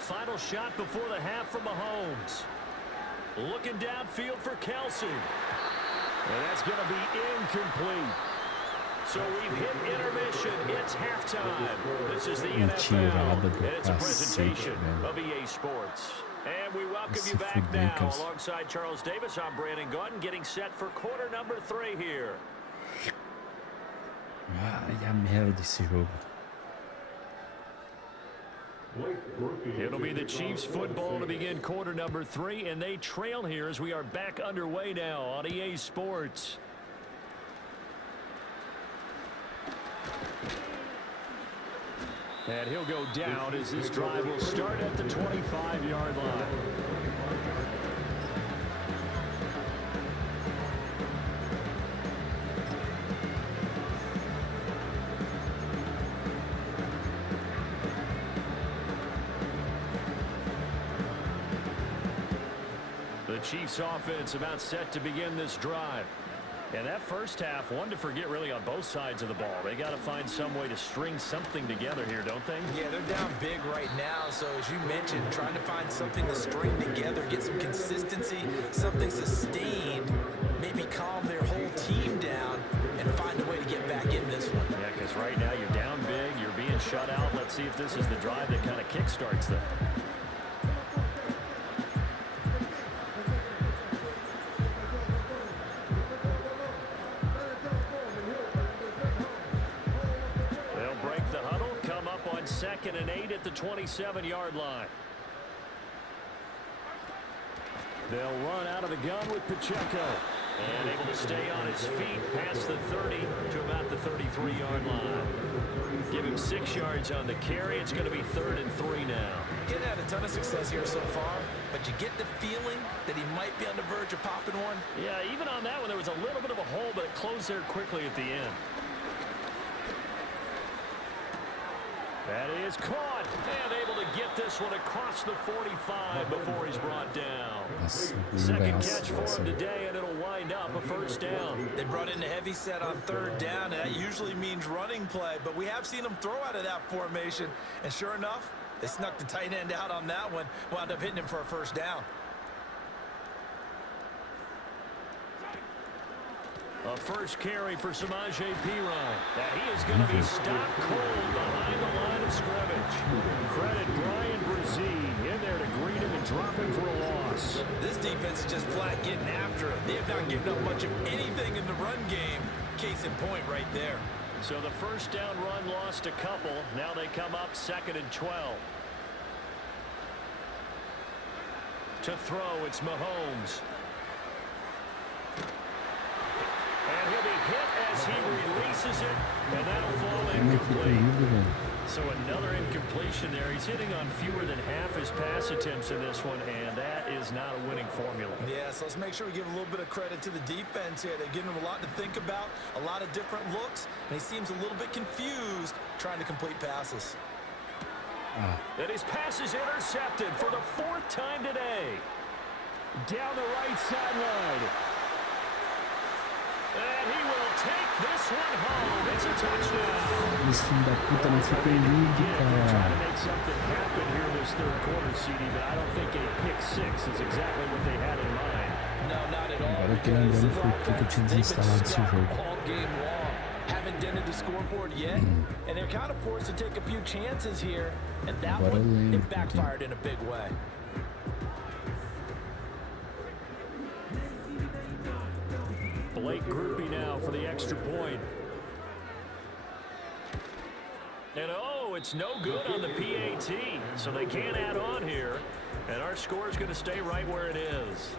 Final shot before the half from Mahomes. Looking downfield for Kelsey. And that's going to be incomplete. So we've hit intermission. It's halftime. This is the NFL, and it's a presentation of EA Sports. And we welcome you back now. Alongside Charles Davis, I'm Brandon Gunn, getting set for quarter number 3 here. Ai, a merda desse jogo. It'll be the Chiefs football to begin quarter number 3, and they trail here as we are back underway now on EA Sports. And he'll go down as this drive will start at the 25-yard line. The Chiefs offense about set to begin this drive. And that first half, one to forget really on both sides of the ball. They got to find some way to string something together here, don't they? Yeah, they're down big right now. So as you mentioned, trying to find something to string together, get some consistency, something sustained, maybe calm their whole team down and find a way to get back in this one. Yeah, because right now you're down big, you're being shut out. Let's see if this is the drive that kind of kickstarts them. Second and 8 at the 27-yard line. They'll run out of the gun with Pacheco. And able to stay on his feet past the 30 to about the 33-yard line. Give him 6 yards on the carry. It's going to be 3rd and 3 now. Getting had a ton of success here so far, but you get the feeling that he might be on the verge of popping one. Yeah, even on that one, there was a little bit of a hole, but it closed there quickly at the end. That is caught, and able to get this one across the 45 before he's brought down. Second catch for him today, and it'll wind up a first down. They brought in a heavy set on 3rd down, and that usually means running play, but we have seen them throw out of that formation, and sure enough, they snuck the tight end out on that one, wound up hitting him for a first down. A first carry for Samaje Perine. Now he is going to be stopped cold behind the line of scrimmage. Credit Brian Brzee in there to greet him and drop him for a loss. This defense is just flat getting after it. They have not given up much of anything in the run game. Case in point right there. So the first down run lost a couple. Now they come up 2nd and 12. To throw, it's Mahomes. And he'll be hit as he releases it, and that'll fall incomplete. So another incompletion there. He's hitting on fewer than half his pass attempts in this one, and that is not a winning formula. Yeah, so let's make sure we give a little bit of credit to the defense here. They're giving him a lot to think about, a lot of different looks, and he seems a little bit confused trying to complete passes. And his pass is intercepted for the 4th time today. Down the right sideline. And he will take this one home. It's a touchdown. Esse filho da puta não ficou lindo, Trying to cara. make something happen here this 3rd quarter, CD, but I don't think a pick 6 is exactly what they had in mind. No, not at all. Agora eu tô lembrando por que eu tinha desinstalado esse jogo. All game long. Haven't dented the scoreboard yet, and they're kind of forced to take a few chances here, and that Agora eu one, lembro it backfired in a big way. Blake groupie now for the extra point. And oh, it's no good on the PAT, so they can't add on here. And our score is going to stay right where it is.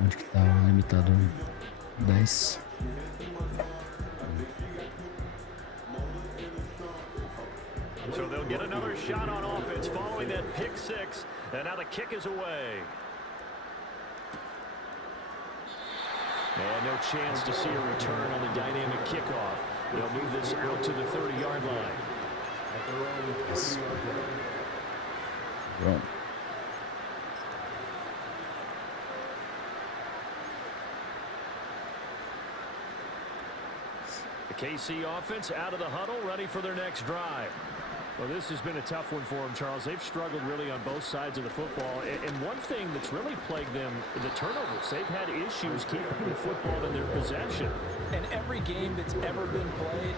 Onde que tá o limitador? 10. So they'll get another shot on offense following that pick 6. And now the kick is away. And no chance to see a return on the dynamic kickoff. They'll move this out to the 30-yard line. Yes. Wrong. KC offense out of the huddle, ready for their next drive. Well, this has been a tough one for them, Charles. They've struggled really on both sides of the football. And one thing that's really plagued them, the turnovers. They've had issues keeping the football in their possession. And every game that's ever been played,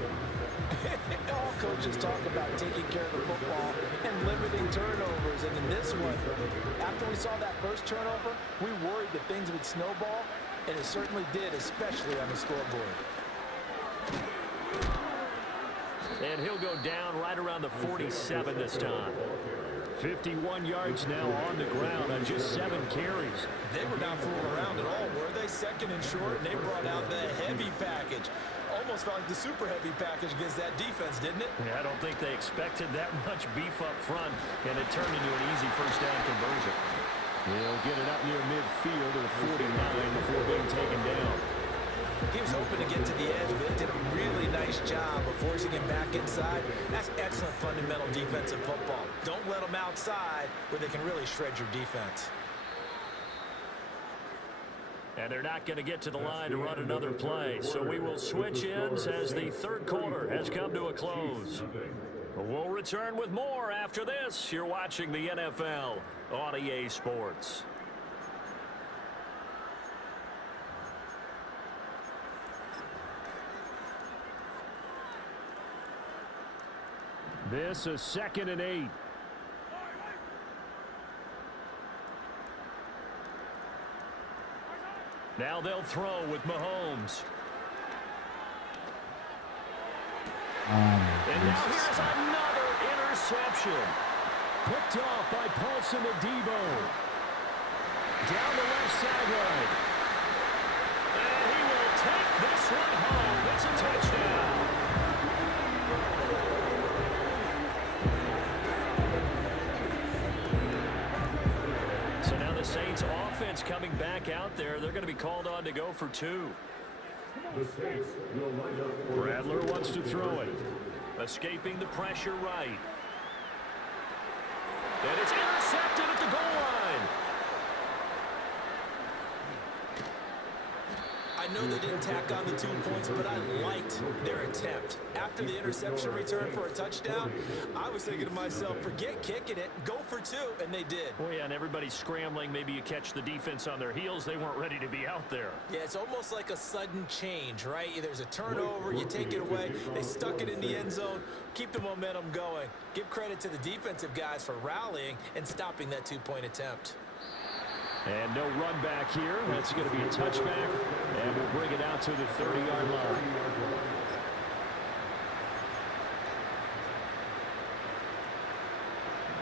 all coaches talk about taking care of the football and limiting turnovers. And in this one, after we saw that first turnover, we worried that things would snowball, and it certainly did, especially on the scoreboard. And he'll go down right around the 47 this time. 51 yards now on the ground on just 7 carries. They were not fooling around at all, were they? Second and short, and they brought out the heavy package. Almost felt like the super heavy package against that defense, didn't it? Yeah, I don't think they expected that much beef up front, and it turned into an easy first down conversion. He'll get it up near midfield to the 49 before being taken down. He was hoping to get to the edge, but they did a really nice job of forcing him back inside. That's excellent fundamental defensive football. Don't let them outside where they can really shred your defense. And they're not going to get to the line to run another play, so we will switch ends as the third quarter has come to a close. We'll return with more after this. You're watching the NFL on EA Sports. This is 2nd and 8. Now they'll throw with Mahomes. And now here's another interception. Picked off by Paulson Adebo. Down the left sideline. And he will take this one home. It's a touchdown. So now the Saints offense coming back out there. They're going to be called on to go for 2. The Saints will line up for Bradler wants to throw it. Escaping the pressure right. And it's intercepted at the goal line. I know they didn't tack on the 2 points, but I liked their attempt. After the interception return for a touchdown, I was thinking to myself, forget kicking it, go for 2, and they did. Well, yeah, and everybody's scrambling. Maybe you catch the defense on their heels. They weren't ready to be out there. Yeah, it's almost like a sudden change, right? There's a turnover, you take it away, they stuck it in the end zone, keep the momentum going. Give credit to the defensive guys for rallying and stopping that 2-point attempt. And no run back here. That's going to be a touchback. And we'll bring it out to the 30-yard line.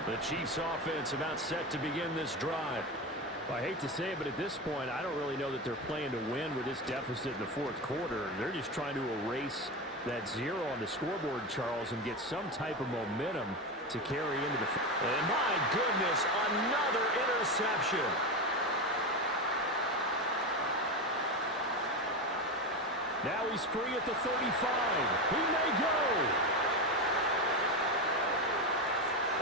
The Chiefs offense about set to begin this drive. Well, I hate to say it, but at this point, I don't really know that they're playing to win with this deficit in the fourth quarter. They're just trying to erase that 0 on the scoreboard, Charles, and get some type of momentum to carry into the... And my goodness, another interception. Now he's free at the 35. He may go.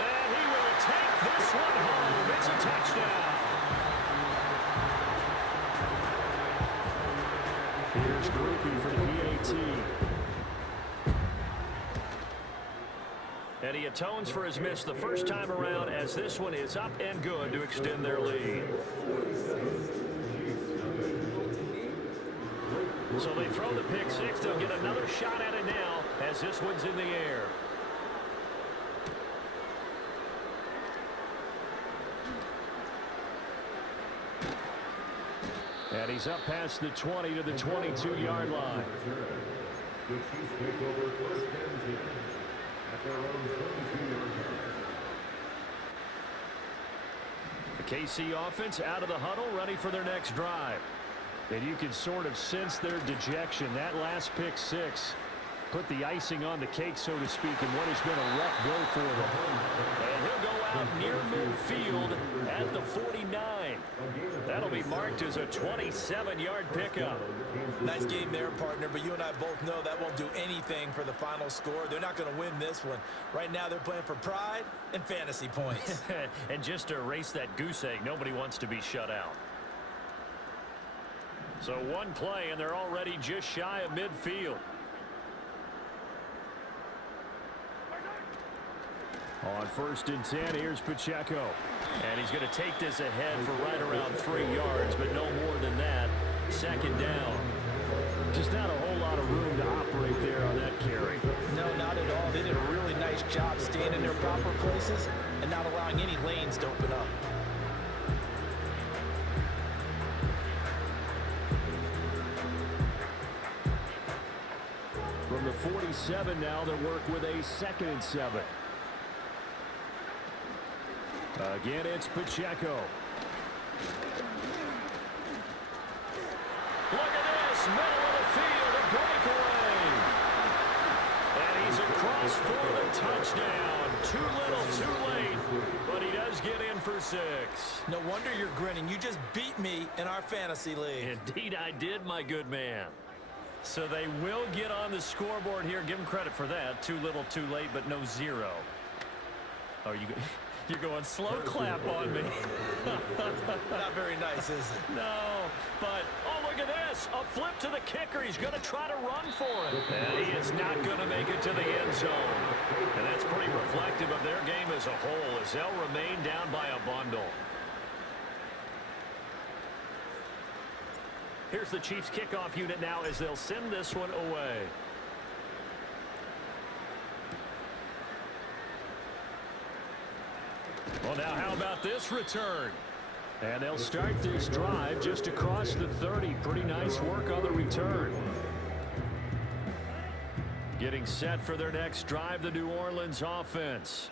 And he will take this one home. It's a touchdown. Here's Groupie for the PAT. And he atones for his miss the first time around as this one is up and good to extend their lead. So they throw the pick 6. They'll get another shot at it now as this one's in the air. And he's up past the 20 to the 22-yard line. the Chiefs take over 1st and 10 at their own 22-yard line. The KC offense out of the huddle, ready for their next drive. And you can sort of sense their dejection. That last pick 6 put the icing on the cake, so to speak, in what has been a rough go for them. And he'll go out near midfield at the 49. That'll be marked as a 27-yard pickup. Nice game there, partner, but you and I both know that won't do anything for the final score. They're not going to win this one. Right now they're playing for pride and fantasy points. And just to erase that goose egg, nobody wants to be shut out. So one play, and they're already just shy of midfield. On 1st and 10, here's Pacheco. And he's going to take this ahead for right around 3 yards, but no more than that. 2nd down. Just not a whole lot of room to operate there on that carry. No, not at all. They did a really nice job staying in their proper places and not allowing any lanes to open up. From the 47 now, they'll work with a 2nd and 7. Again, it's Pacheco. Look at this, middle of the field, a breakaway. And he's across for the touchdown. Too little, too late, but he does get in for 6. No wonder you're grinning. You just beat me in our fantasy league. Indeed I did, my good man. So they will get on the scoreboard here. Give them credit for that. Too little, too late, but no 0. Oh, you're going slow clap on me. Not very nice, is it? No, but, oh, look at this. A flip to the kicker. He's going to try to run for it. And he is not going to make it to the end zone. And that's pretty reflective of their game as a whole, as they'll remain down by a bundle. Here's the Chiefs kickoff unit now as they'll send this one away. Well, now how about this return? And they'll start this drive just across the 30. Pretty nice work on the return. Getting set for their next drive, the New Orleans offense.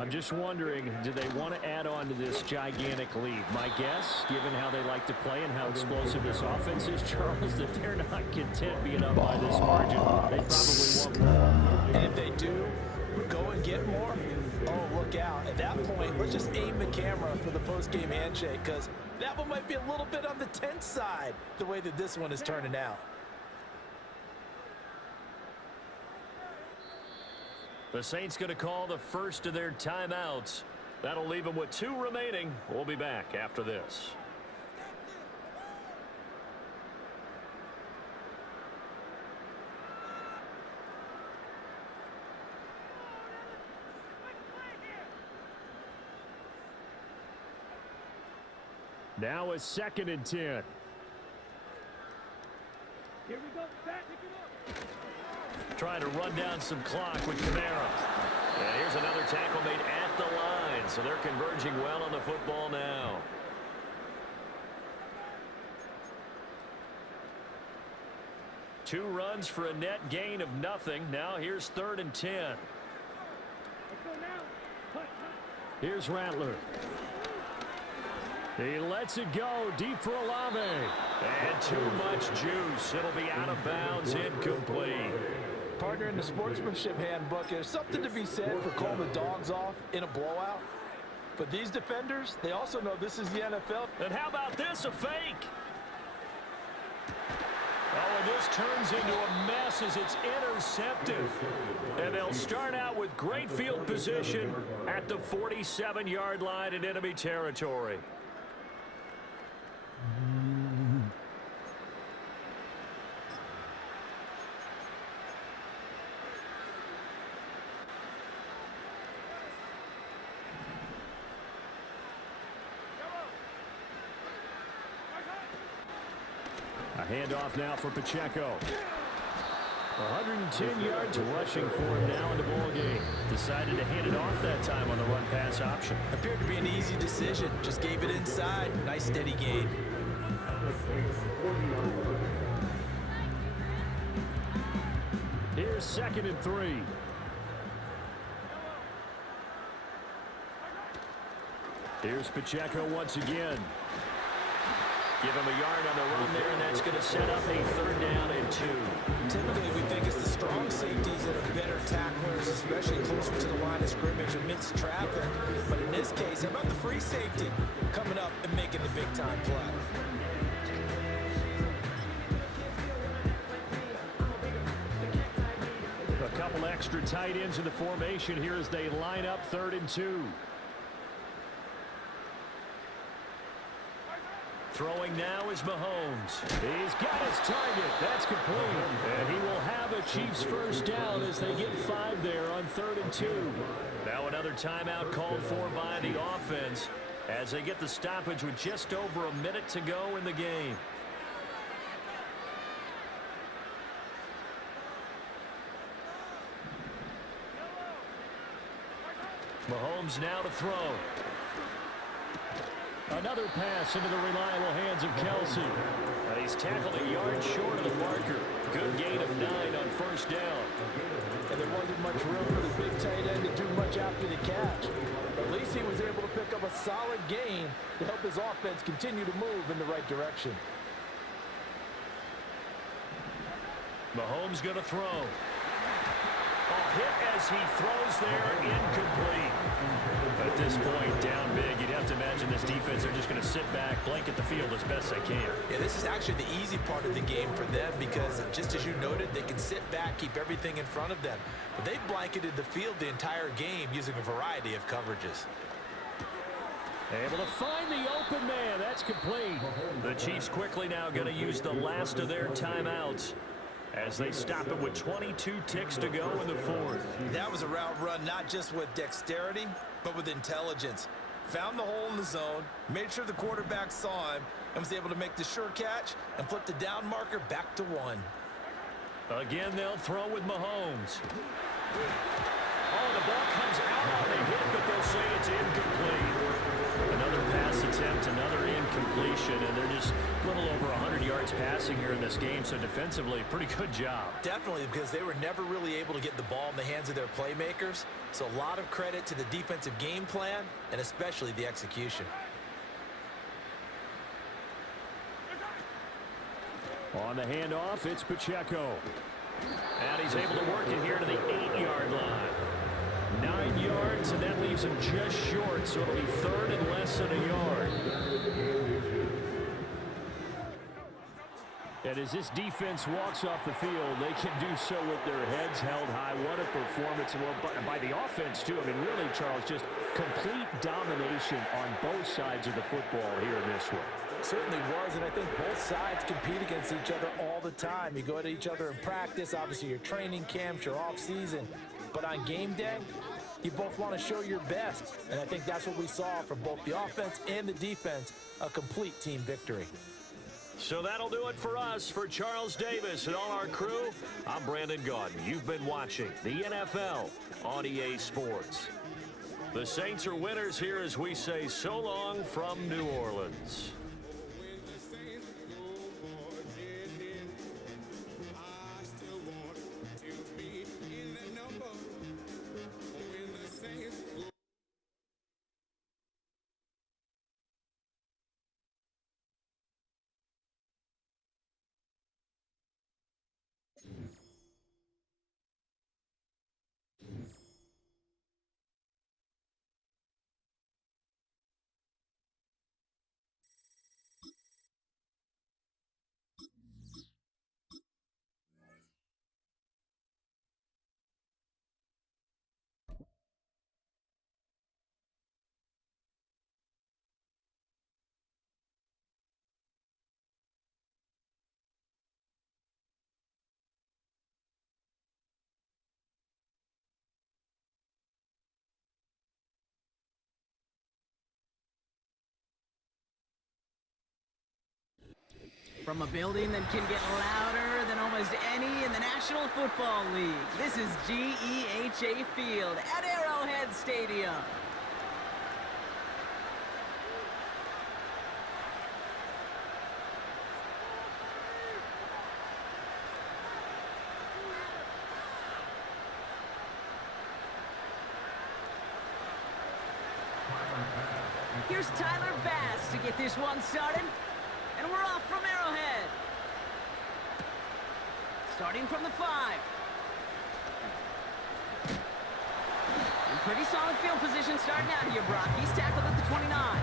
I'm just wondering, do they want to add on to this gigantic lead? My guess, given how they like to play and how explosive this offense is, Charles, that they're not content being up by this margin. They probably want more. And if they do go and get more, oh, look out. At that point, let's just aim the camera for the post-game handshake, because that one might be a little bit on the tense side, the way that this one is turning out. The Saints going to call the first of their timeouts. That'll leave them with 2 remaining. We'll be back after this. Now a 2nd and 10. Here we go. Back, pick it up. Trying to run down some clock with Kamara. And here's another tackle made at the line. So they're converging well on the football now. Two runs for a net gain of nothing. Now here's 3rd and 10. Let's go now. Here's Rattler. He lets it go deep for Olave. And too much juice. It'll be out of bounds, incomplete. Partner, in the sportsmanship handbook, there's something to be said for calling the dogs off in a blowout. But these defenders, they also know this is the NFL. And how about this, a fake? Oh, and this turns into a mess as it's intercepted. And they'll start out with great field position at the 47-yard line in enemy territory. A handoff now for Pacheco. 110 yards rushing for him now in the ball game. Decided to hand it off that time on the run-pass option. Appeared to be an easy decision. Just gave it inside. Nice steady gain. Here's 2nd and 3. Here's Pacheco once again. Give him a yard on the run there, and that's going to set up a 3rd down and 2. Typically, we think it's the strong safeties that are better tacklers, especially closer to the line of scrimmage amidst traffic. But in this case, how about the free safety coming up and making the big-time play? A couple extra tight ends in the formation here as they line up 3rd and 2. Throwing now is Mahomes. He's got his target. That's complete. And he will have a Chiefs first down as they get 5 there on 3rd and 2. Now another timeout called for by the offense as they get the stoppage with just over a minute to go in the game. Mahomes now to throw. Another pass into the reliable hands of Kelsey. He's tackled a yard short of the marker. Good gain of 9 on first down. And there wasn't much room for the big tight end to do much after the catch. But at least he was able to pick up a solid gain to help his offense continue to move in the right direction. Mahomes going to throw. Hit as he throws there, incomplete. At this point, down big, you'd have to imagine this defense, they're just going to sit back, blanket the field as best they can. Yeah, this is actually the easy part of the game for them because, just as you noted, they can sit back, keep everything in front of them. But they've blanketed the field the entire game using a variety of coverages. Able to find the open man. That's complete. The Chiefs quickly now going to use the last of their timeouts as they stop it with 22 ticks to go in the fourth. That was a route run not just with dexterity, but with intelligence. Found the hole in the zone, made sure the quarterback saw him, and was able to make the sure catch and flip the down marker back to 1. Again, they'll throw with Mahomes. Oh, the ball comes out on the hit, but they'll say it's incomplete. Another pass attempt, another incompletion, and they're just a little over 100 yards passing here in this game, so defensively, pretty good job. Definitely, because they were never really able to get the ball in the hands of their playmakers, so a lot of credit to the defensive game plan, and especially the execution. On the handoff, it's Pacheco. And he's able to work it here to the 8-yard line. 9 yards, and that leaves him just short, so it'll be third and less than a yard. And as this defense walks off the field, they can do so with their heads held high. What a performance by the offense, too. I mean, really, Charles, just complete domination on both sides of the football here in this one. Certainly was, and I think both sides compete against each other all the time. You go at each other in practice, obviously your training camps, your off-season, but on game day, you both want to show your best, and I think that's what we saw from both the offense and the defense, a complete team victory. So that'll do it for us. For Charles Davis and all our crew, I'm Brandon Gaudin. You've been watching the NFL on EA Sports. The Saints are winners here as we say so long from New Orleans. From a building that can get louder than almost any in the National Football League, this is GEHA Field at Arrowhead Stadium. Here's Tyler Bass to get this one started. And we're off from Arrowhead. Starting from the 5. In pretty solid field position starting out here, Brock. He's tackled at the 29.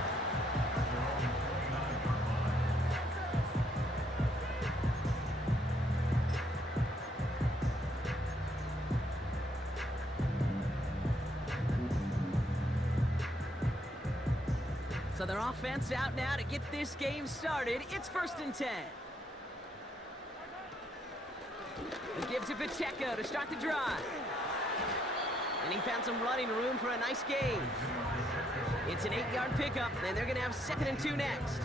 So their offense out now to get this game started. It's 1st and 10. He gives it Pacheco to start the drive. And he found some running room for a nice gain. It's an 8-yard pickup, and they're going to have 2nd and 2 next.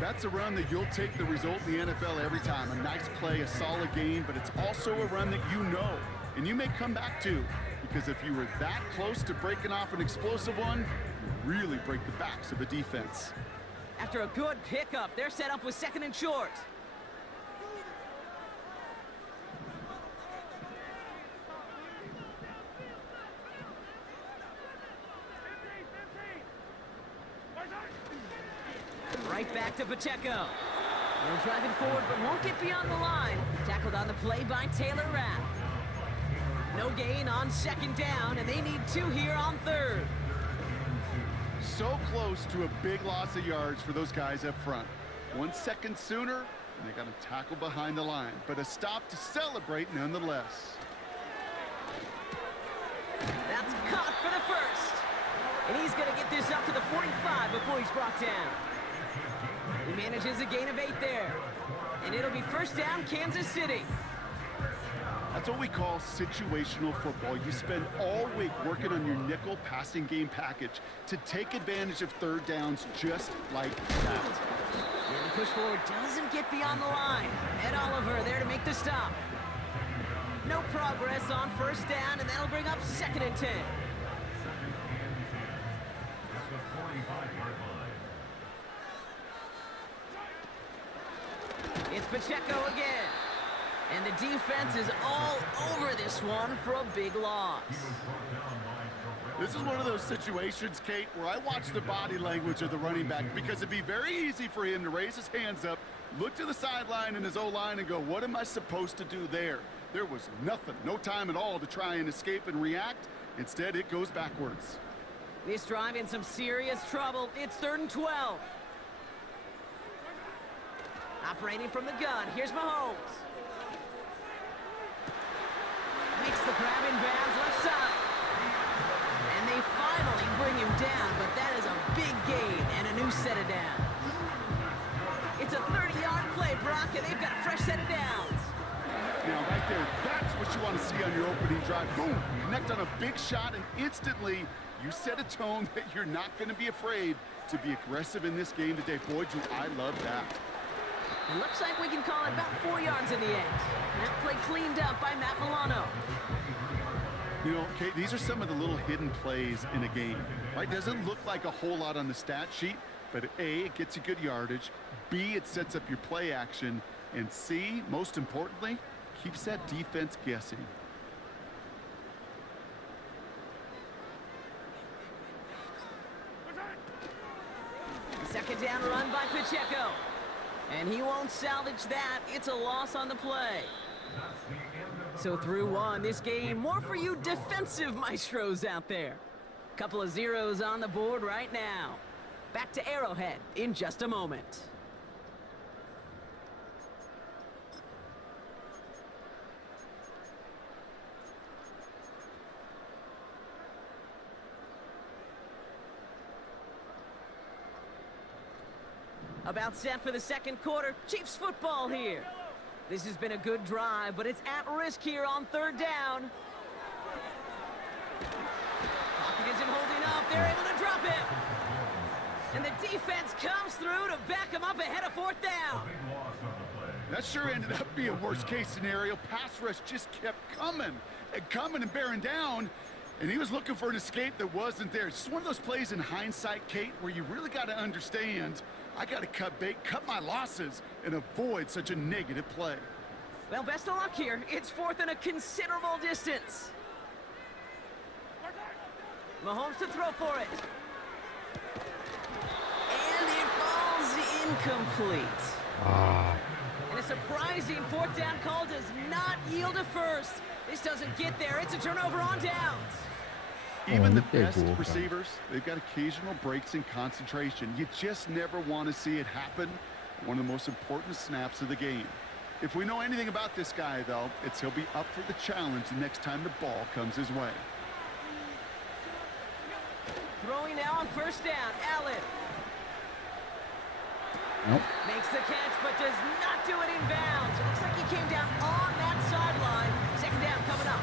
That's a run that you'll take the result in the NFL every time. A nice play, a solid gain, but it's also a run that you know, and you may come back to, because if you were that close to breaking off an explosive one, you really break the backs of the defense. After a good pickup, they're set up with 2nd and short. Right back to Pacheco. They're driving forward, but won't get beyond the line. Tackled on the play by Taylor Rapp. No gain on 2nd down, and they need 2 here on 3rd. So close to a big loss of yards for those guys up front. 1 second sooner, and they got to tackle behind the line, but a stop to celebrate nonetheless. That's caught for the first. And he's going to get this up to the 45 before he's brought down. He manages a gain of 8 there. And it'll be 1st down, Kansas City. That's what we call situational football. You spend all week working on your nickel passing game package to take advantage of 3rd downs just like that. And the push forward doesn't get beyond the line. Ed Oliver there to make the stop. No progress on 1st down, and that'll bring up 2nd and 10. It's Pacheco again. And the defense is all over this one for a big loss. This is one of those situations, Kate, where I watch the body language of the running back, because it'd be very easy for him to raise his hands up, look to the sideline in his O-line and go, what am I supposed to do there? There was nothing, no time at all to try and escape and react. Instead, it goes backwards. This drive in some serious trouble. It's 3rd and 12. Operating from the gun, here's Mahomes. Makes the grab in bounds left side. And they finally bring him down, but that is a big gain and a new set of downs. It's a 30-yard play, Brock, and they've got a fresh set of downs. Now, right there, that's what you want to see on your opening drive. Boom, connect on a big shot, and instantly you set a tone that you're not going to be afraid to be aggressive in this game today. Boy, do I love that. It looks like we can call it about 4 yards in the end. That play cleaned up by Matt Milano. You know, Kate, these are some of the little hidden plays in a game, right? Doesn't look like a whole lot on the stat sheet, but A, it gets you good yardage, B, it sets up your play action, and C, most importantly, keeps that defense guessing. Second down run by Pacheco. And he won't salvage that. It's a loss on the play. So through 1, this game, more for you defensive maestros out there. Couple of zeros on the board right now. Back to Arrowhead in just a moment. About set for the 2nd quarter. Chiefs football here. This has been a good drive, but it's at risk here on 3rd down. Pocket isn't holding up. They're able to drop it. And the defense comes through to back him up ahead of 4th down. That sure ended up being worst case scenario. Pass rush just kept coming and bearing down. And he was looking for an escape that wasn't there. It's just one of those plays in hindsight, Kate, where you really got to understand, I got to cut bait, cut my losses, and avoid such a negative play. Well, best of luck here. It's 4th and a considerable distance. Mahomes to throw for it. And it falls incomplete. And a surprising 4th down call does not yield a first. This doesn't get there. It's a turnover on downs. Even the best receivers, they've got occasional breaks in concentration. You just never want to see it happen. One of the most important snaps of the game. If we know anything about this guy, though, it's he'll be up for the challenge the next time the ball comes his way. Throwing now on 1st down, Allen. Nope. Makes the catch, but does not do it in bounds. It looks like he came down on that sideline. 2nd down coming up.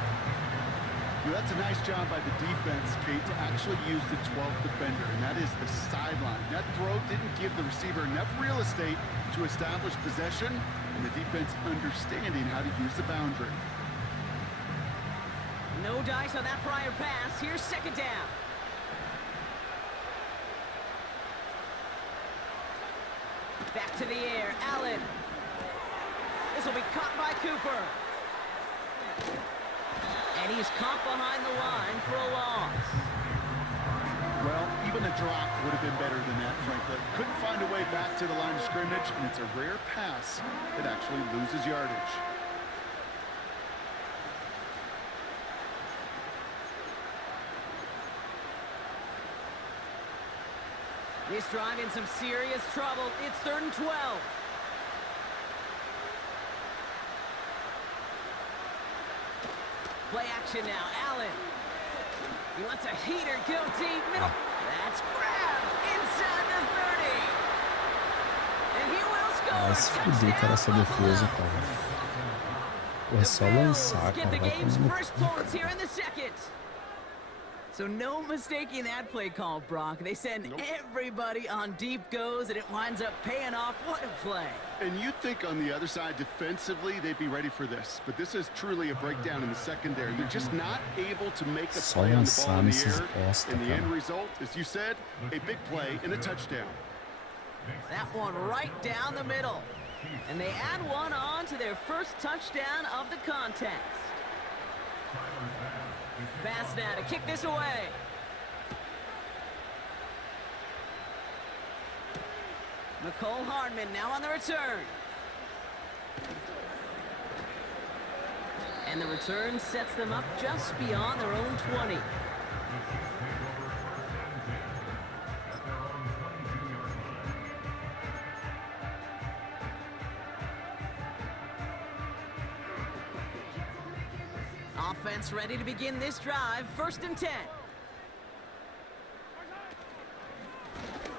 That's a nice job by the defense, Kate, to actually use the 12th defender, and that is the sideline. That throw didn't give the receiver enough real estate to establish possession, and the defense understanding how to use the boundary. No dice on that prior pass. Here's second down. Back to the air, Allen. This will be caught by Cooper. And he's caught behind the line for a loss. Well, even a drop would have been better than that, frankly. Couldn't find a way back to the line of scrimmage, and it's a rare pass that actually loses yardage. This drive in some serious trouble. It's 3rd and 12. Play action now, Allen. He wants a heater, go deep, middle. That's grabbed inside the 30. And he will score. Vai se fuder, cara, essa defesa, cara. Pô, é só lançar, Get the cara. Vai game's tomar no first cu, points here cara. in the second. So no mistaking that play call, Brock. They send everybody on deep goes, and it winds up paying off. What a play. And you'd think on the other side, defensively, they'd be ready for this. But this is truly a breakdown in the secondary. They're just not able to make a play on the ball in the air. And the end result, as you said, a big play and a touchdown. That one right down the middle. And they add one on to their first touchdown of the contest. Pass now to kick this away. Nicole Hardman now on the return. And the return sets them up just beyond their own 20. Offense ready to begin this drive. 1st and 10.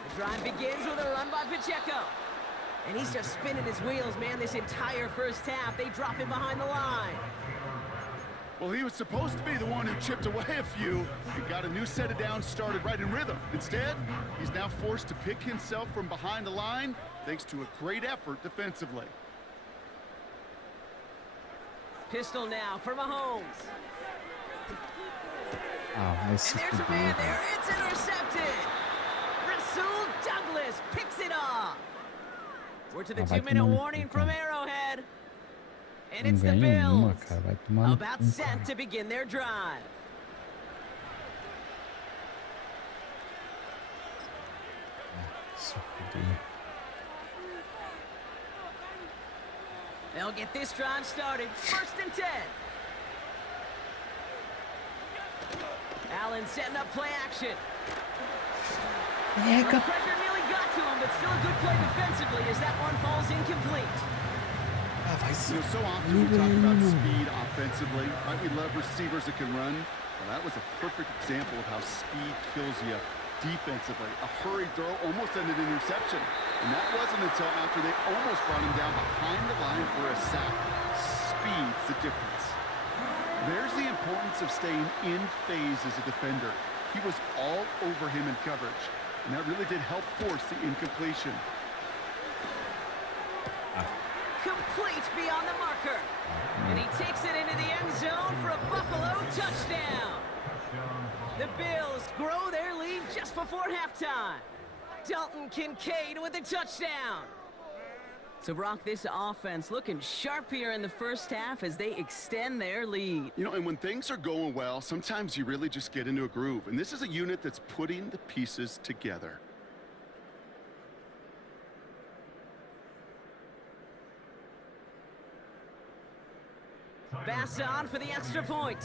The drive begins with a run by Pacheco. And he's just spinning his wheels, man, this entire first half. They drop him behind the line. Well, he was supposed to be the one who chipped away a few and got a new set of downs started right in rhythm. Instead, he's now forced to pick himself from behind the line thanks to a great effort defensively. Pistol now for Mahomes. Vai se And there's a fuder, man cara. there. It's intercepted. Rasul Douglas picks it off. We're to the Vai 2-minute tomar no warning cu, from cara. Arrowhead. And Não it's the ganha uma, Bills. cara. Vai tomar no About cu, set cara. to begin their drive. Se fuder. They'll get this drive started. 1st and 10. Allen setting up play action. Pega. Pressure nearly got to him, but still a good play defensively as that one falls incomplete. Vai se You know, so often we talk about speed offensively, right? We love receivers that can run. Well, that was a perfect example of how speed kills you defensively. A hurried throw almost ended in interception. And that wasn't until after they almost brought him down behind the line for a sack. Speed's the difference. There's the importance of staying in phase as a defender. He was all over him in coverage, and that really did help force the incompletion. Complete beyond the marker. And he takes it into the end zone for a Buffalo touchdown. The Bills grow their lead just before halftime. Dalton Kincaid with a touchdown. So, Brock, this offense looking sharp here in the first half as they extend their lead. You know, and when things are going well, sometimes you really just get into a groove. And this is a unit that's putting the pieces together. Bass on for the extra point.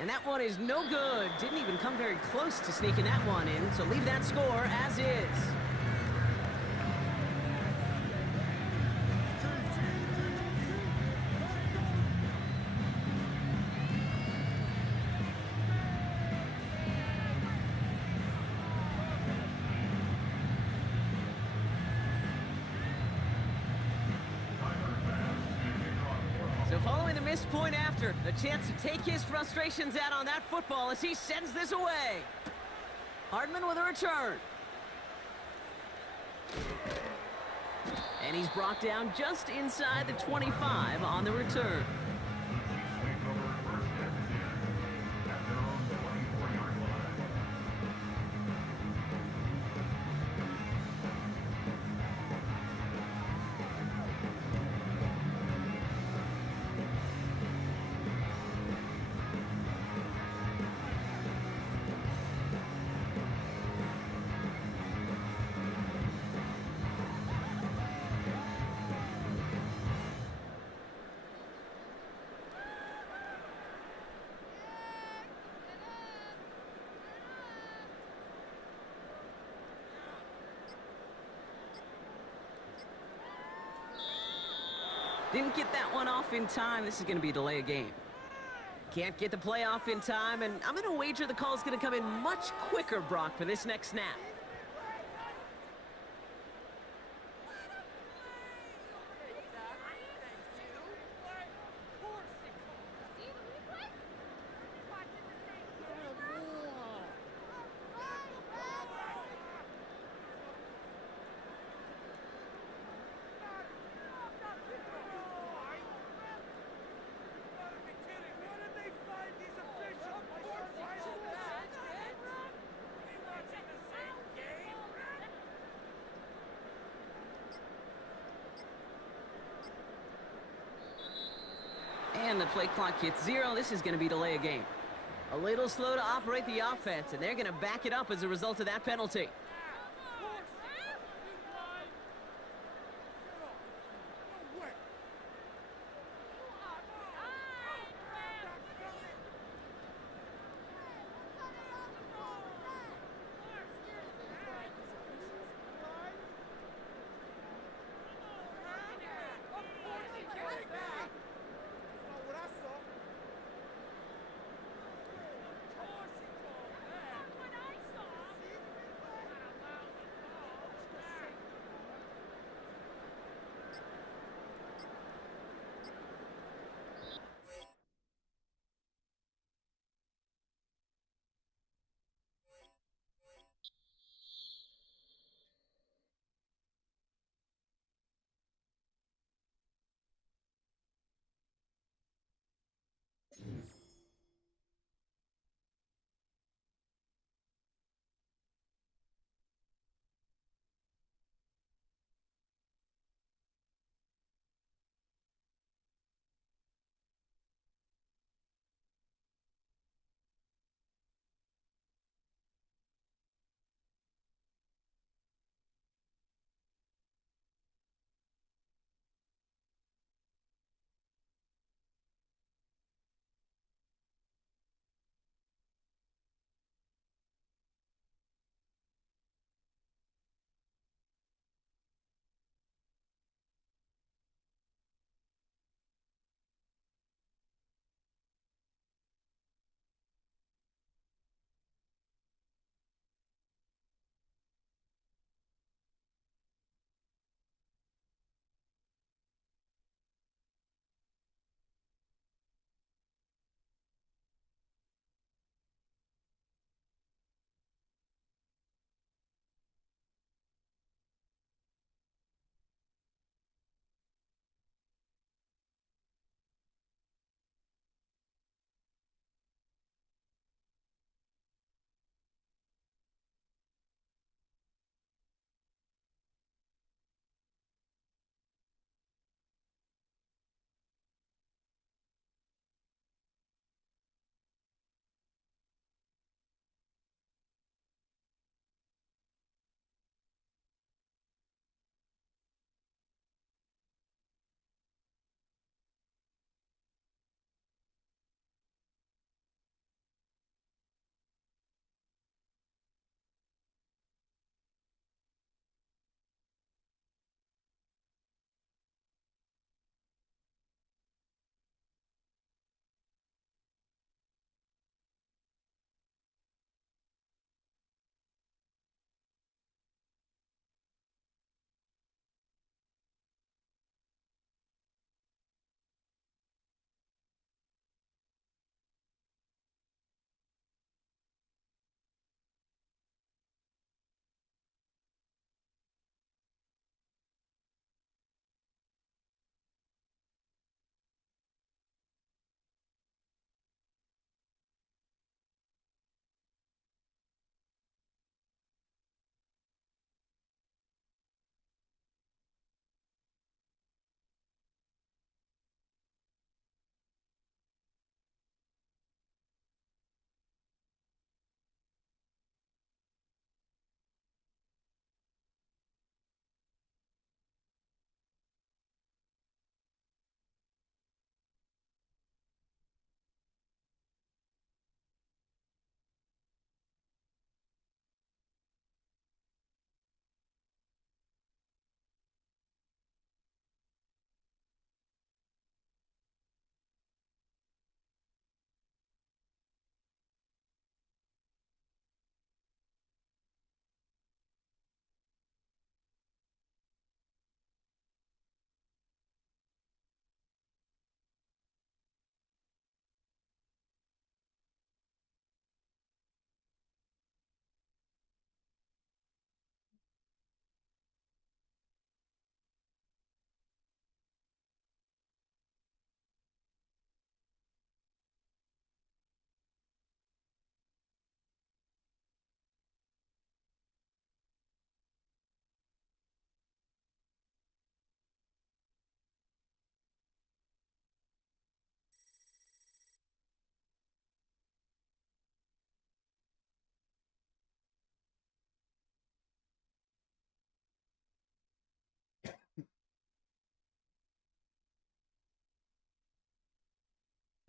And that one is no good. Didn't even come very close to sneaking that one in. So leave that score as is. Missed point after. A chance to take his frustrations out on that football as he sends this away. Hardman with a return. And he's brought down just inside the 25 on the return. Didn't get that one off in time. This is going to be a delay of game. Can't get the play off in time, and I'm going to wager the call is going to come in much quicker, Brock, for this next snap. And the play clock hits 0. This is going to be delay of game. A little slow to operate the offense, and they're going to back it up as a result of that penalty.